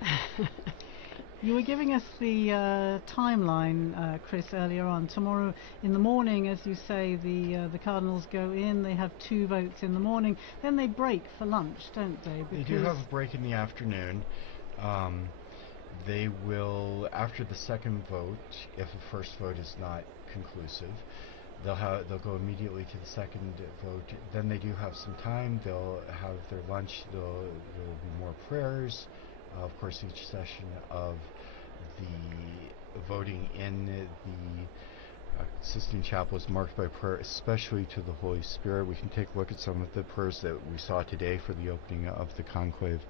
You were giving us the timeline, Chris, earlier on. Tomorrow in the morning, as you say, the Cardinals go in. They have 2 votes in the morning. Then they break for lunch, don't they? They do have a break in the afternoon. They will, after the second vote, if the first vote is not conclusive, they'll go immediately to the second vote. Then they do have some time. They'll have their lunch. There will be more prayers. Of course, each session of the voting in the Sistine Chapel is marked by prayer, especially to the Holy Spirit. We can take a look at some of the prayers that we saw today for the opening of the conclave.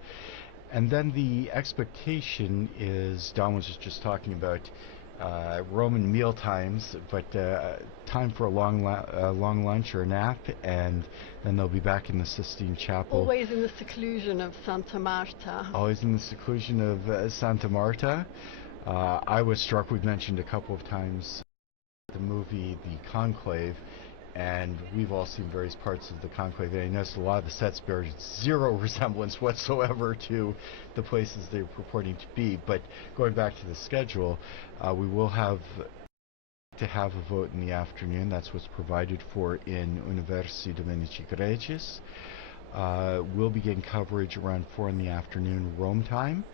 And then the expectation is, Don was just talking about Roman meal times, but time for a long lunch or a nap, and then they'll be back in the Sistine Chapel. Always in the seclusion of Santa Marta. Always in the seclusion of Santa Marta. I was struck, we've mentioned a couple of times, the movie The Conclave, and we've all seen various parts of the Conclave, and I noticed a lot of the sets bear zero resemblance whatsoever to the places they're purporting to be. But going back to the schedule, we will have to have a vote in the afternoon. That's what's provided for in Universi Dominici Gregis. We'll begin coverage around 4 in the afternoon Rome time.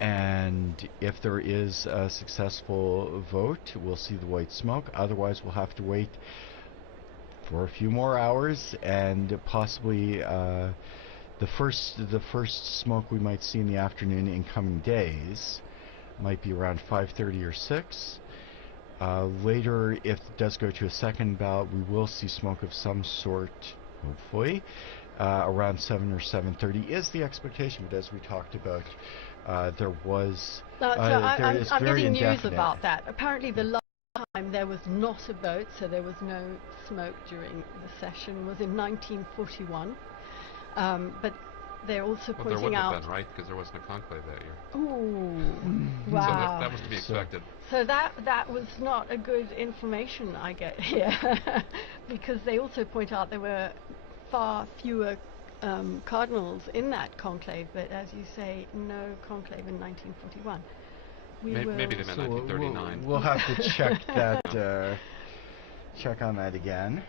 And if there is a successful vote, we'll see the white smoke. Otherwise, we'll have to wait for a few more hours, and possibly the first smoke we might see in the afternoon in coming days might be around 5:30 or 6. Later, if it does go to a second ballot, we will see smoke of some sort, hopefully, around 7 or 7:30 is the expectation. But as we talked about, there was I'm getting news about that. Apparently the last time there was not a vote, so there was no smoke during the session, was in 1941. But they're also pointing there wouldn't out... have been, right? Because there wasn't a conclave that year. Ooh, wow. So that was to be expected. So that was not a good information I get here. Because they also point out there were far fewer cardinals in that conclave, but as you say, no conclave in 1941. Maybe they meant 1939. We'll have to check that. Check on that again.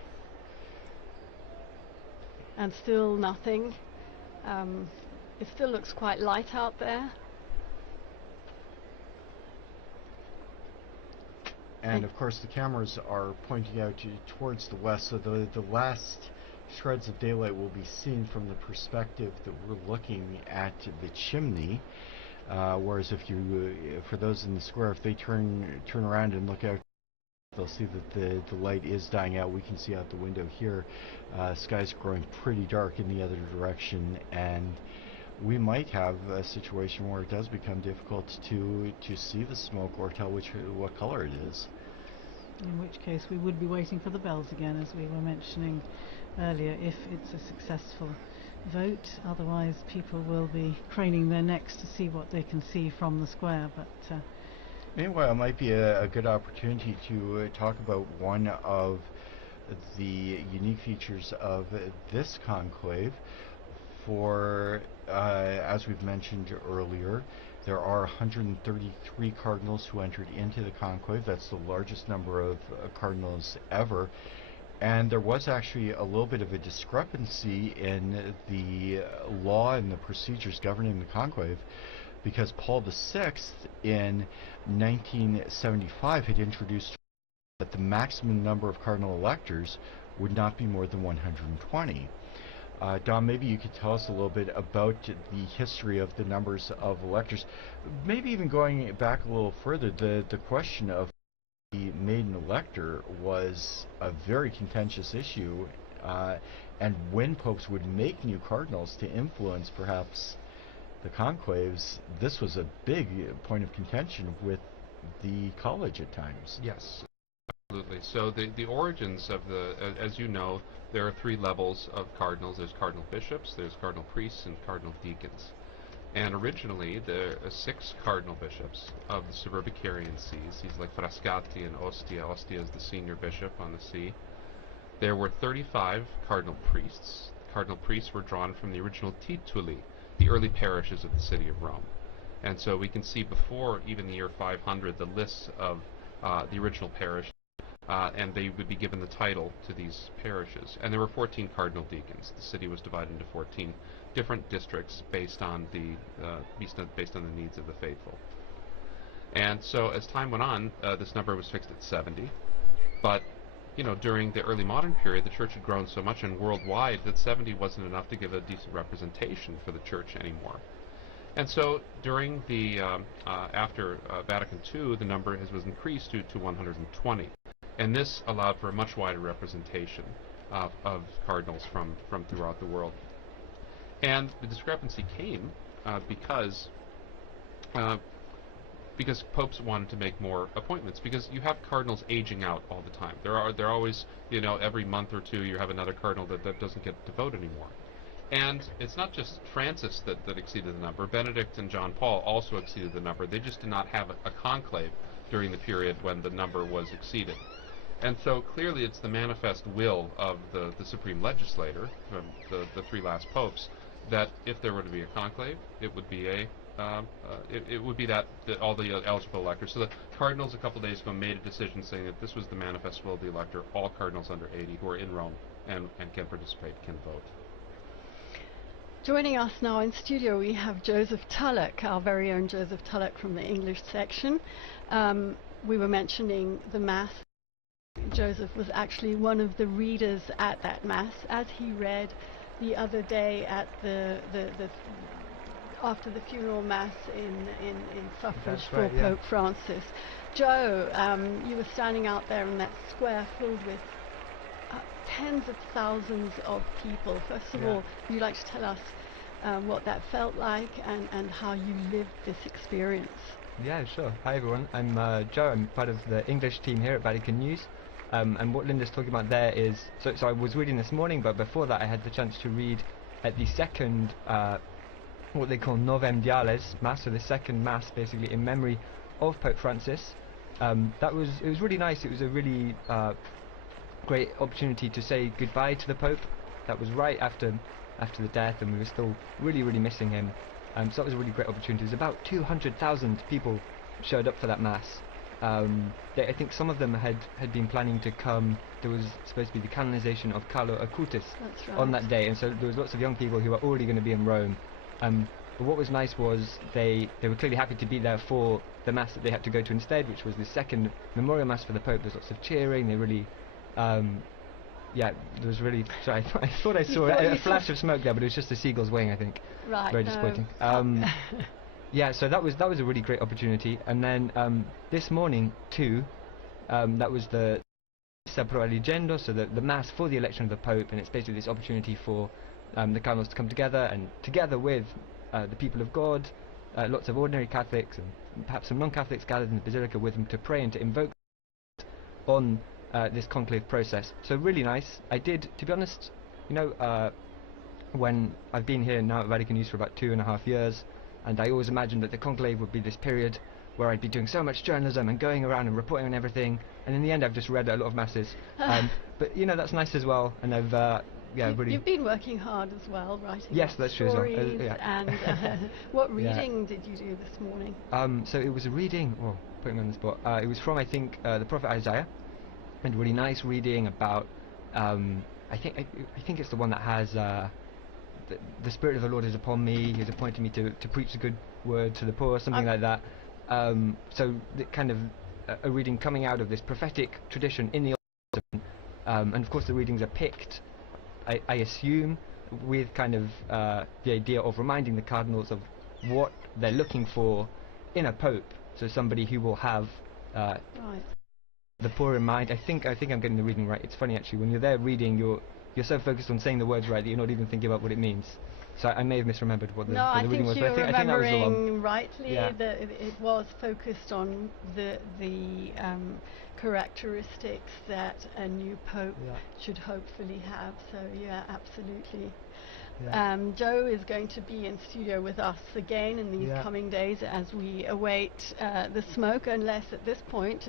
And still nothing. It still looks quite light out there. And of course, the cameras are pointing out towards the west, so the last shreds of daylight will be seen from the perspective that we're looking at the chimney. Whereas if you, for those in the square, if they turn around and look out, they'll see that the light is dying out. We can see out the window here, sky's growing pretty dark in the other direction, and we might have a situation where it does become difficult to see the smoke or tell what color it is. In which case we would be waiting for the bells again, as we were mentioning earlier, if it's a successful vote. Otherwise people will be craning their necks to see what they can see from the square. But meanwhile, it might be a good opportunity to talk about one of the unique features of this conclave. For, as we've mentioned earlier, there are 133 cardinals who entered into the conclave. That's the largest number of cardinals ever. And there was actually a little bit of a discrepancy in the law and the procedures governing the conclave, because Paul VI in 1975 had introduced that the maximum number of cardinal electors would not be more than 120. Don, maybe you could tell us a little bit about the history of the numbers of electors, maybe even going back a little further. The question of the maiden elector was a very contentious issue, and when popes would make new cardinals to influence perhaps the conclaves, this was a big point of contention with the college at times. Yes, absolutely. So the origins of as you know, there are 3 levels of cardinals. There's cardinal bishops, there's cardinal priests, and cardinal deacons. And originally, there are 6 cardinal bishops of the Suburbicarian sees. He's like Frascati and Ostia. Ostia is the senior bishop on the see. There were 35 cardinal priests. Cardinal priests were drawn from the original tituli, the early parishes of the city of Rome. And so we can see before even the year 500 the lists of the original parish, and they would be given the title to these parishes. And there were 14 cardinal deacons. The city was divided into 14 different districts based on the needs of the faithful. And so as time went on, this number was fixed at 70. But during the early modern period, the church had grown so much and worldwide that 70 wasn't enough to give a decent representation for the church anymore. And so during the after Vatican II, the number was increased to 120. And this allowed for a much wider representation of cardinals from throughout the world. And the discrepancy came because because popes wanted to make more appointments, because you have cardinals aging out all the time. They're always, you know, every month or two you have another cardinal that doesn't get to vote anymore. And it's not just Francis that exceeded the number. Benedict and John Paul also exceeded the number. They just did not have a conclave during the period when the number was exceeded. And so clearly it's the manifest will of the supreme legislator, the three last popes, that if there were to be a conclave, it would be it would be that all the eligible electors. So the cardinals a couple days ago made a decision saying that this was the manifest will of the elector. All cardinals under 80 who are in Rome and can participate can vote. Joining us now in studio, we have Joseph Tulloch, our very own Joseph Tulloch from the English section. We were mentioning the Mass. Joseph was actually one of the readers at that Mass, as he read the other day at after the funeral Mass in suffrage for Pope Francis. Joe, you were standing out there in that square filled with tens of thousands of people. First of all, would you like to tell us what that felt like and how you lived this experience? Yeah, sure. Hi everyone, I'm Joe. I'm part of the English team here at Vatican News. And what Linda's talking about there is, so I was reading this morning, but before that I had the chance to read at the second, what they call Novem Diales Mass, so the second Mass basically in memory of Pope Francis. It was really nice. It was a really great opportunity to say goodbye to the Pope. That was right after the death, and we were still really missing him. So that was a really great opportunity. There's about 200,000 people showed up for that Mass. I think some of them had been planning to come. There was supposed to be the canonization of Carlo Acutis on that day, and so there was lots of young people who were already going to be in Rome. But what was nice was they were clearly happy to be there for the Mass that they had to go to instead, which was the second memorial Mass for the Pope. There's lots of cheering. They really, there was really. Sorry, I thought I saw a flash of smoke there, but it was just a seagull's wing, I think. Right. Very disappointing. Yeah, so that was a really great opportunity. And then this morning too, that was the Pro Eligendo, so the Mass for the election of the Pope, and it's basically this opportunity for the cardinals to come together, and together with the people of God, lots of ordinary Catholics and perhaps some non-Catholics gathered in the Basilica with them to pray and to invoke on this conclave process. So really nice. I did, to be honest, you know, when I've been here now at Vatican News for about 2.5 years, and I always imagined that the conclave would be this period where I'd be doing so much journalism and going around and reporting on everything, and in the end I've just read a lot of masses. But you know, that's nice as well, and I've really... You've been working hard as well, writing that's true as well. And what reading did you do this morning? So it was a reading, putting me on the spot, it was from, I think, the prophet Isaiah, and really nice reading about, I think it's the one that has... The Spirit of the Lord is upon me. He has appointed me to preach the good word to the poor, something like that. So the kind of a reading coming out of this prophetic tradition in the Old Testament, and of course the readings are picked, I assume, with kind of the idea of reminding the cardinals of what they're looking for in a pope. So somebody who will have the poor in mind. I think I'm getting the reading right. It's funny actually, when you're there reading, you're so focused on saying the words right that you're not even thinking about what it means. So I may have misremembered what the reading was, but I think that was the one. Rightly, that it was focused on the characteristics that a new pope should hopefully have. So yeah, absolutely. Joe is going to be in studio with us again in these coming days as we await the smoke, unless at this point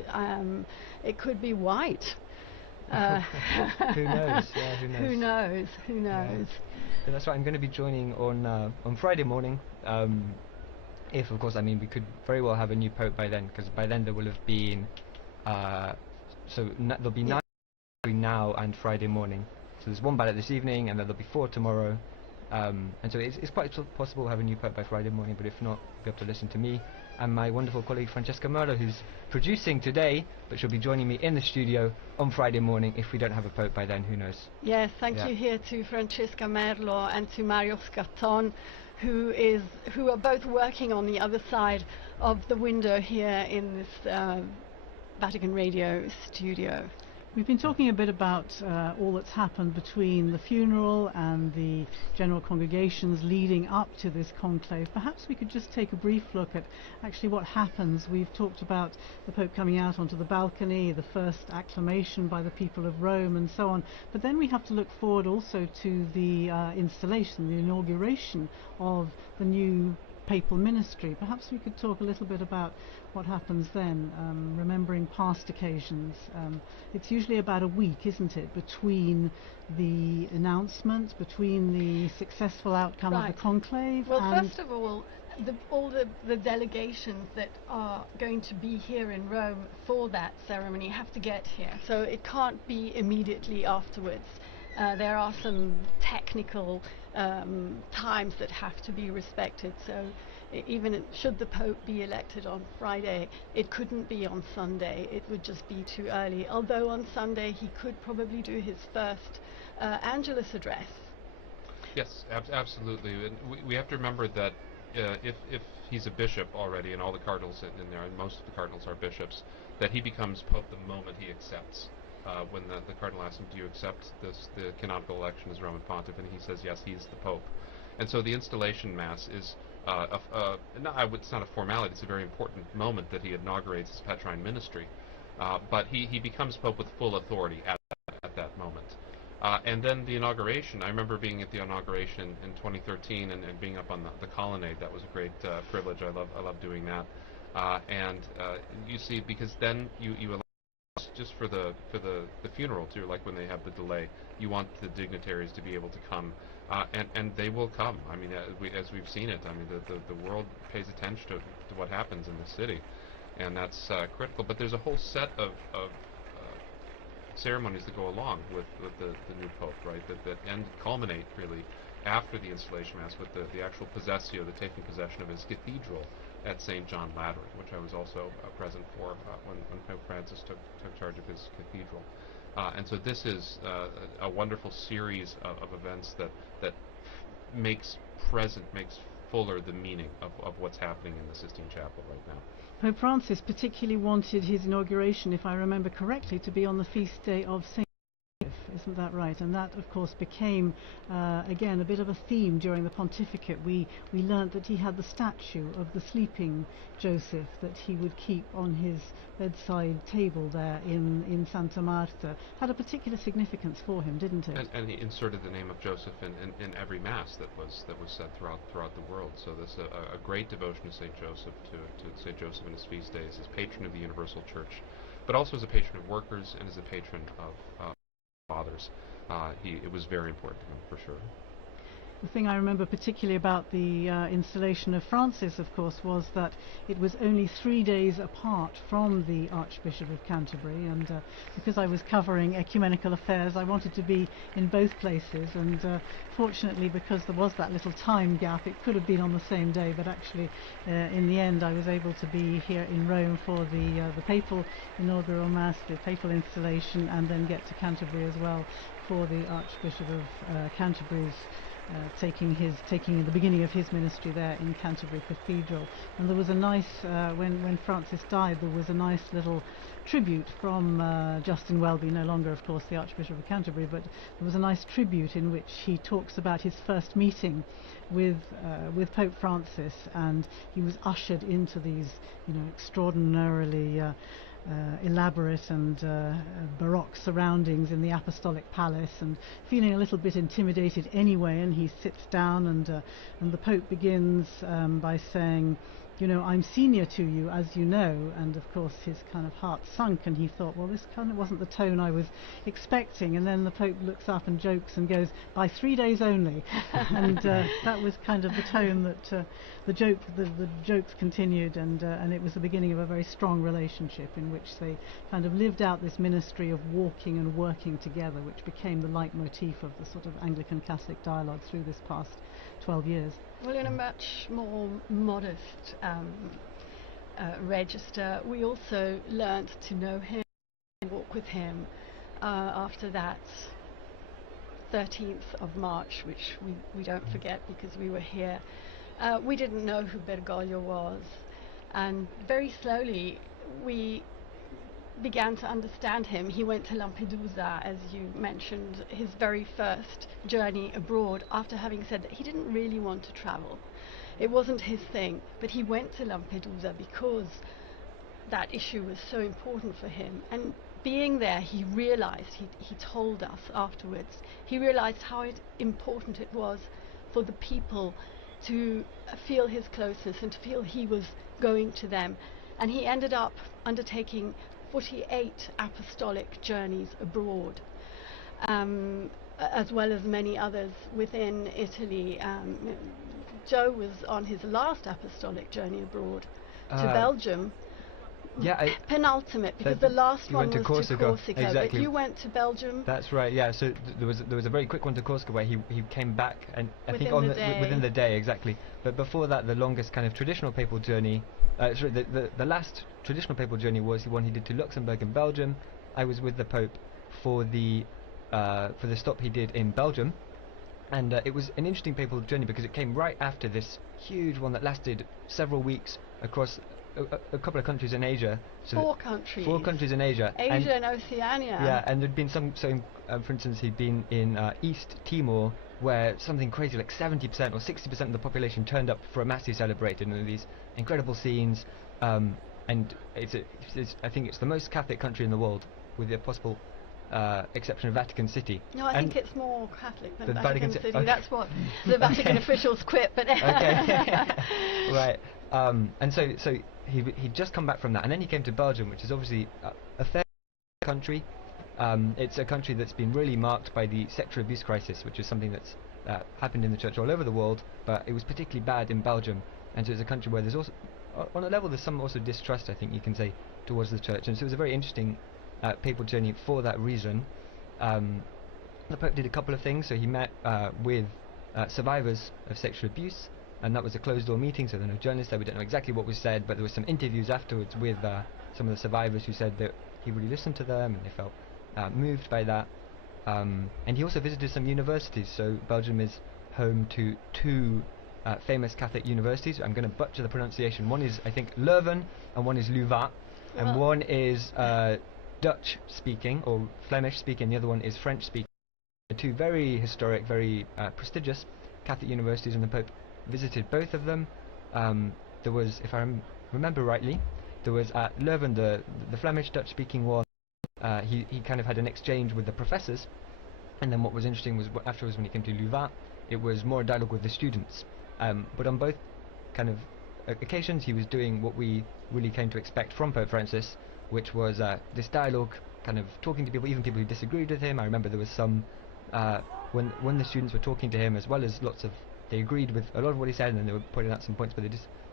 it could be white. Who knows? Yeah, who knows? Who knows? Yeah, that's right. I'm going to be joining on Friday morning. If, of course, I mean, we could very well have a new pope by then, because by then there will have been there'll be 9 between now and Friday morning. So there's 1 ballot this evening, and then there'll be 4 tomorrow. And so it's quite possible to have a new pope by Friday morning, but if not, you'll be able to listen to me and my wonderful colleague Francesca Merlo, who's producing today, but she'll be joining me in the studio on Friday morning. If we don't have a pope by then, who knows? Yes, thank you here to Francesca Merlo and to Mario Scarton, who are both working on the other side of the window here in this Vatican Radio studio. We've been talking a bit about all that's happened between the funeral and the general congregations leading up to this conclave. Perhaps we could just take a brief look at actually what happens. We've talked about the Pope coming out onto the balcony, the first acclamation by the people of Rome and so on, but then we have to look forward also to the installation, the inauguration of the new papal ministry. Perhaps we could talk a little bit about what happens then, remembering past occasions. It's usually about a week, isn't it, between the announcement, between the successful outcome of the conclave. Well, first of all, all the delegations that are going to be here in Rome for that ceremony have to get here, so it can't be immediately afterwards. There are some technical times that have to be respected, so even should the Pope be elected on Friday, it couldn't be on Sunday. It would just be too early, although on Sunday he could probably do his first Angelus address. Yes, absolutely. And we have to remember that if he's a bishop already, and all the cardinals in there, and most of the cardinals are bishops, that he becomes Pope the moment he accepts. When the cardinal asks him, do you accept the canonical election as Roman Pontiff, and he says yes, he's the Pope. And so the installation Mass is, it's not a formality, it's a very important moment that he inaugurates his Petrine ministry. But he becomes Pope with full authority at that moment. And then the inauguration, I remember being at the inauguration in 2013 and being up on the colonnade. That was a great privilege. I love doing that. You see, because then you allow, just for the funeral too, like when they have the delay, you want the dignitaries to be able to come, and they will come. I mean, as we've seen it, I mean, the world pays attention to what happens in the city, and that's critical. But there's a whole set of ceremonies that go along with the new Pope, right? That culminate really after the installation Mass with the actual possessio, the taking possession of his cathedral at St. John Lateran, which I was also present for when Pope Francis took charge of his cathedral. And so this is a wonderful series of events that makes fuller the meaning of what's happening in the Sistine Chapel right now. Pope Francis particularly wanted his inauguration, if I remember correctly, to be on the feast day of St. Isn't that right? And that, of course, became, again, a bit of a theme during the pontificate. We learnt that he had the statue of the sleeping Joseph that he would keep on his bedside table there in Santa Marta. Had a particular significance for him, didn't it? And he inserted the name of Joseph in every Mass that was said throughout the world. So this a great devotion to St. Joseph, to St. Joseph in his feast days, as patron of the Universal Church, but also as a patron of workers and as a patron of fathers. It was very important to him, for sure. The thing I remember particularly about the installation of Francis, of course, was that it was only 3 days apart from the Archbishop of Canterbury, and because I was covering ecumenical affairs, I wanted to be in both places, and fortunately, because there was that little time gap, it could have been on the same day, but actually in the end I was able to be here in Rome for the papal inaugural Mass, the papal installation, and then get to Canterbury as well for the Archbishop of Canterbury's taking the beginning of his ministry there in Canterbury Cathedral. And there was a nice, when Francis died, there was a nice little tribute from Justin Welby, no longer of course the Archbishop of Canterbury, but there was a nice tribute in which he talks about his first meeting with Pope Francis, and he was ushered into these, extraordinarily elaborate and baroque surroundings in the apostolic palace, and feeling a little bit intimidated anyway, and he sits down, and the Pope begins by saying, I'm senior to you, as you know, and of course his kind of heart sunk, and he thought, well, this kind of wasn't the tone I was expecting, and then the Pope looks up and jokes and goes, by 3 days only, and that was kind of the tone that the jokes continued, and it was the beginning of a very strong relationship in which they kind of lived out this ministry of walking and working together, which became the leitmotif of the sort of Anglican-Catholic dialogue through this past 12 years. Well, in a much more modest register, we also learnt to know him and walk with him after that 13th of March, which we don't forget because we were here. We didn't know who Bergoglio was, and very slowly we began to understand him, he went to Lampedusa, as you mentioned, his very first journey abroad, after having said that he didn't really want to travel. It wasn't his thing, but he went to Lampedusa because that issue was so important for him. And being there, he realized, he told us afterwards, he realized how important it was for the people to feel his closeness and to feel he was going to them. And he ended up undertaking 48 apostolic journeys abroad, as well as many others within Italy. Joe was on his last apostolic journey abroad to Belgium. Yeah, penultimate, because the last one was to Corsica, exactly. but you went to Belgium. That's right. Yeah. So there was a very quick one to Corsica where he came back, and I think within the day, exactly. But before that, the longest kind of traditional papal journey, the last traditional papal journey was the one he did to Luxembourg and Belgium. I was with the Pope for the stop he did in Belgium, and it was an interesting papal journey because it came right after this huge one that lasted several weeks across a couple of countries in Asia. So 4 countries. 4 countries in Asia. Asia and Oceania. Yeah, and there'd been some, so for instance, he'd been in East Timor, where something crazy like 70% or 60% of the population turned up for a mass he celebrated, and these incredible scenes. And I think it's the most Catholic country in the world, with the possible exception of Vatican City. No, I think it's more Catholic than the Vatican City. Okay. That's what the Vatican officials quit. But okay. Right. And so he'd just come back from that, and then he came to Belgium, which is obviously a fair country. It's a country that's been really marked by the sexual abuse crisis, which is something that's happened in the church all over the world, but it was particularly bad in Belgium. And so it's a country where there's also, on a level, there's some also distrust, I think you can say, towards the church. And so it was a very interesting papal journey for that reason. The Pope did a couple of things. So he met with survivors of sexual abuse, and that was a closed-door meeting, so there were no journalists there. We don't know exactly what was said, but there were some interviews afterwards with some of the survivors who said that he really listened to them and they felt moved by that. And he also visited some universities. So Belgium is home to 2 famous Catholic universities. I'm going to butcher the pronunciation. One is, I think, Leuven, and one is Louvain, and one is Dutch-speaking or Flemish-speaking. The other one is French-speaking. 2 very historic, very prestigious Catholic universities, and the Pope visited both of them. There was, if I remember rightly, there was at Leuven, the Flemish Dutch-speaking one. He kind of had an exchange with the professors, and then what was interesting was afterwards when he came to Louvain, it was more a dialogue with the students. But on both kind of occasions, he was doing what we really came to expect from Pope Francis, which was this dialogue, kind of talking to people, even people who disagreed with him. I remember there was some when the students were talking to him, as well as they agreed with a lot of what he said, and then they were pointing out some points where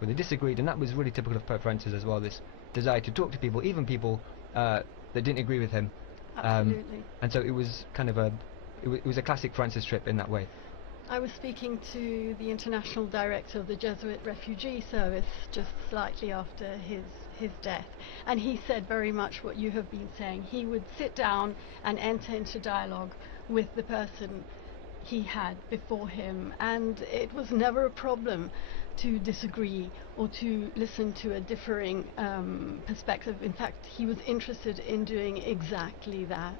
they disagreed, and that was really typical of Pope Francis as well, this desire to talk to people, even people that didn't agree with him. Absolutely. And so it was kind of it was a classic Francis trip in that way. I was speaking to the international director of the Jesuit refugee service just slightly after his death, and he said very much what you have been saying. He would sit down and enter into dialogue with the person he had before him, and it was never a problem to disagree or to listen to a differing perspective. In fact, he was interested in doing exactly that.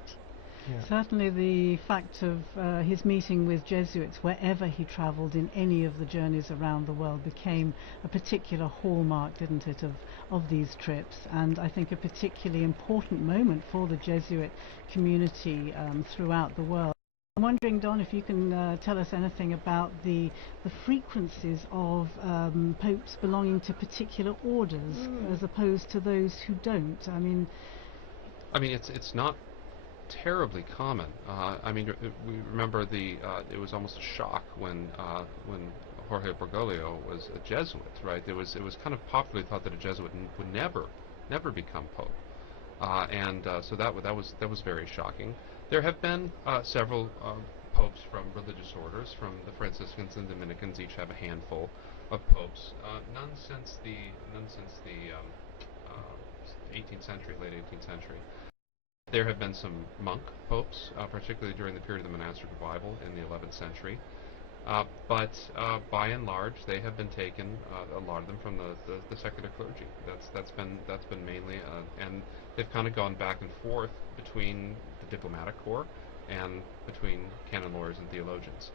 Yeah. Certainly the fact of his meeting with Jesuits wherever he travelled in any of the journeys around the world became a particular hallmark, didn't it, of these trips, and I think a particularly important moment for the Jesuit community throughout the world. I'm wondering, Don, if you can tell us anything about the frequencies of popes belonging to particular orders as opposed to those who don't. I mean, it's not terribly common. We remember it was almost a shock when Jorge Bergoglio was a Jesuit, right? It was kind of popularly thought that a Jesuit would never become pope, so that was very shocking. There have been several popes from religious orders. From the Franciscans and Dominicans, each have a handful of popes. None since the 18th century, late 18th century. There have been some monk popes, particularly during the period of the monastic revival in the 11th century. But by and large, they have been taken, a lot of them, from the secular clergy. That's been mainly, and they've kind of gone back and forth between the diplomatic corps and between canon lawyers and theologians,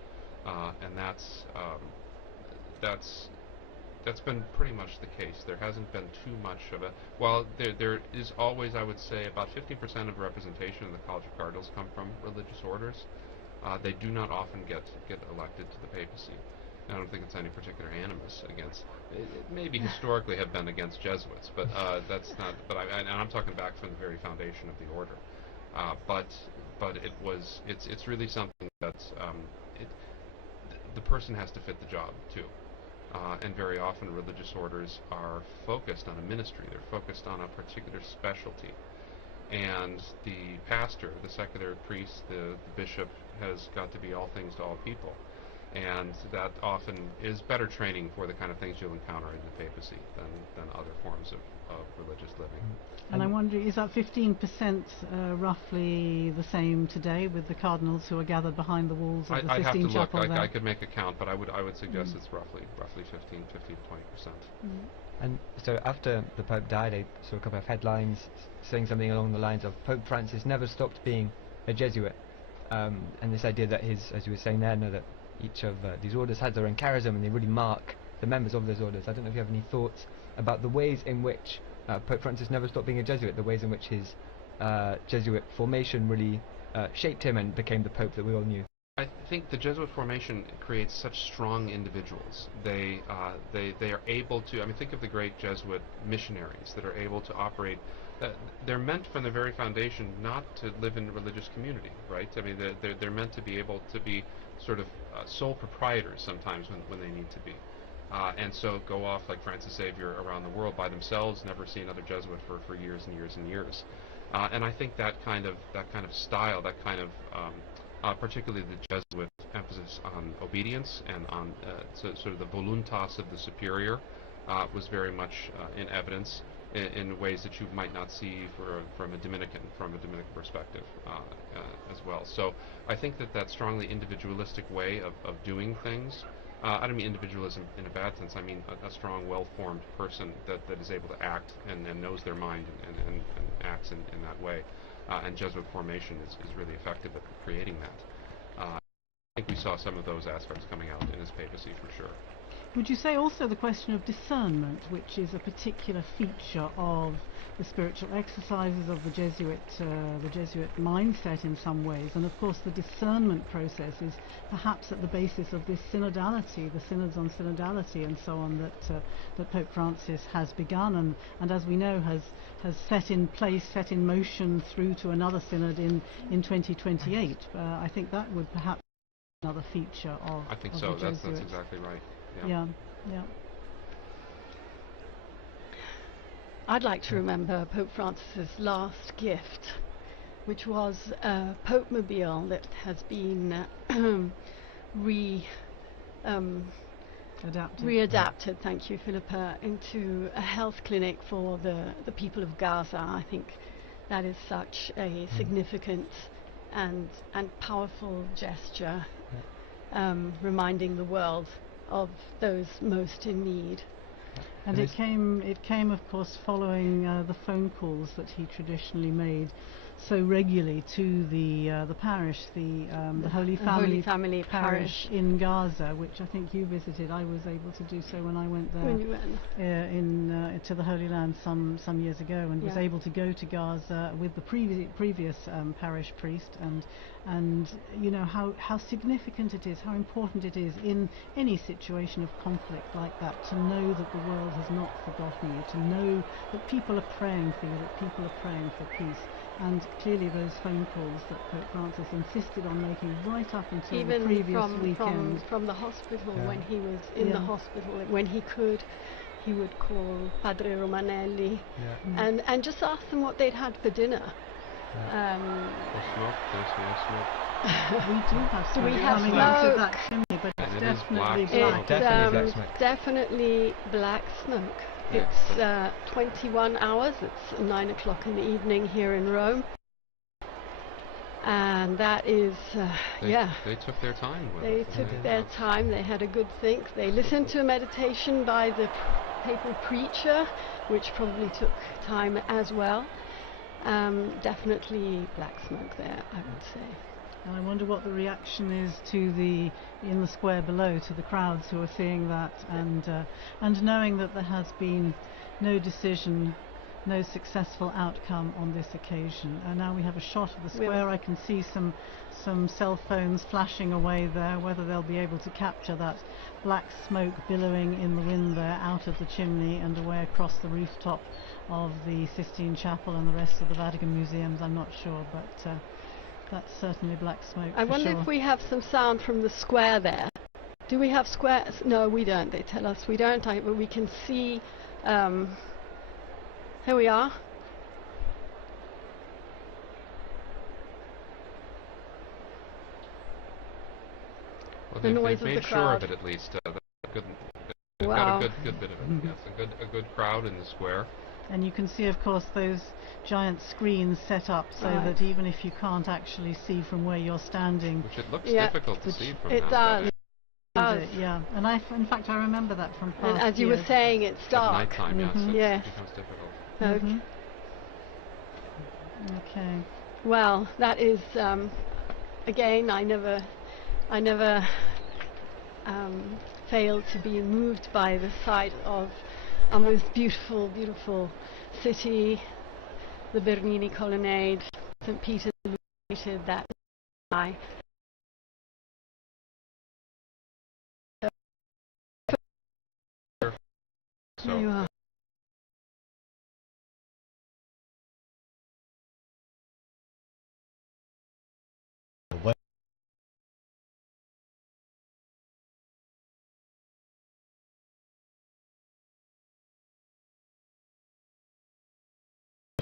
and that's been pretty much the case. There hasn't been too much of a... Well, there is always, I would say, about 15% of representation in the College of Cardinals come from religious orders. They do not often get elected to the papacy. I don't think it's any particular animus against... It maybe historically have been against Jesuits, but that's not... But and I'm talking back from the very foundation of the order. But it's really something that the person has to fit the job too. And very often religious orders are focused on a ministry. They're focused on a particular specialty. And the pastor, the secular priest, the bishop has got to be all things to all people. And that often is better training for the kind of things you'll encounter in the papacy than other forms of religious living. And I wonder, is that 15% roughly the same today with the cardinals who are gathered behind the walls of the I'd have to Sistine look. Chapel there? I could make a count, but I would suggest it's roughly 15 to 20%. And so after the Pope died, I saw a couple of headlines saying something along the lines of Pope Francis never stopped being a Jesuit. And this idea that as you were saying there, that each of these orders has their own charism and they really mark the members of those orders. I don't know if you have any thoughts about the ways in which Pope Francis never stopped being a Jesuit, the ways in which his Jesuit formation really shaped him and became the Pope that we all knew. I think the Jesuit formation creates such strong individuals. They are able to, I mean, think of the great Jesuit missionaries that are able to operate. They're meant from the very foundation not to live in a religious community, right? I mean, they're meant to be able to be sort of sole proprietors sometimes when they need to be. And so go off like Francis Xavier around the world by themselves, never see another Jesuit for years and years and years. And I think that kind of style, that kind of particularly the Jesuit emphasis on obedience and on sort of the voluntas of the superior was very much in evidence in ways that you might not see from a Dominican perspective as well. So I think that strongly individualistic way of doing things. I don't mean individualism in a bad sense. I mean a strong, well-formed person that is able to act and knows their mind and acts in that way. And Jesuit formation is really effective at creating that. I think we saw some of those aspects coming out in his papacy for sure. Would you say also the question of discernment, which is a particular feature of the spiritual exercises of the Jesuit mindset in some ways, and of course the discernment process is perhaps at the basis of this synodality, the synods on synodality and so on that Pope Francis has begun and as we know has set in place, set in motion through to another synod in 2028. I think that would perhaps be another feature of I think of so. the That's Jesuits. exactly right. Yeah. I'd like to remember Pope Francis's last gift, which was a Pope Mobile that has been readapted, thank you, Philippa, into a health clinic for the people of Gaza. I think that is such a significant and powerful gesture, reminding the world of those most in need. And it came of course following the phone calls that he traditionally made so regularly to the parish, the Holy Family Parish in Gaza, which I think you visited. I was able to do so when I went there When you went. To the Holy Land some years ago, and was able to go to Gaza with the previous parish priest, and you know how significant it is, how important it is in any situation of conflict like that to know that the world has not forgotten you, to know that people are praying for you, that people are praying for peace. And clearly those phone calls that Pope Francis insisted on making right up until even the previous weekend. From the hospital, when he was in the hospital, when he could, he would call Padre Romanelli and just ask them what they'd had for dinner. Smoke. We do have smoke. We have coming smoke. out of that chimney, but it's And it is definitely black. black. It's definitely black smoke. It's 21 hours. It's 9 o'clock in the evening here in Rome. And that is, They took their time with they it. took their time, they had a good think. They listened to a meditation by the papal preacher, which probably took time as well. Definitely black smoke there, I would say. And I wonder what the reaction is in the square below, to the crowds who are seeing that and knowing that there has been no decision, no successful outcome on this occasion. And now we have a shot of the square. I can see some cell phones flashing away there. Whether they'll be able to capture that black smoke billowing in the wind there out of the chimney and away across the rooftop of the Sistine Chapel and the rest of the Vatican museums, I'm not sure, but that's certainly black smoke. I wonder if we have some sound from the square there. Do we have squares? No, we don't. They tell us we don't. But we can see. Here we are. Well, The noise they've of made the sure crowd. of it at least. They've Wow. got a good bit of it. Yes, a good crowd in the square. And you can see, of course, those giant screens set up so that even if you can't actually see from where you're standing, which it looks difficult to see from it now. does. Yeah, and in fact, I remember that from past And as you were saying, it's dark. At nighttime, Yes. it becomes difficult. Okay. Well, that is again. I never failed to be moved by the sight of our most beautiful, beautiful city, the Bernini Colonnade, St. Peter's illuminated that sky. There you are.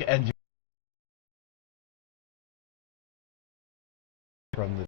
And from the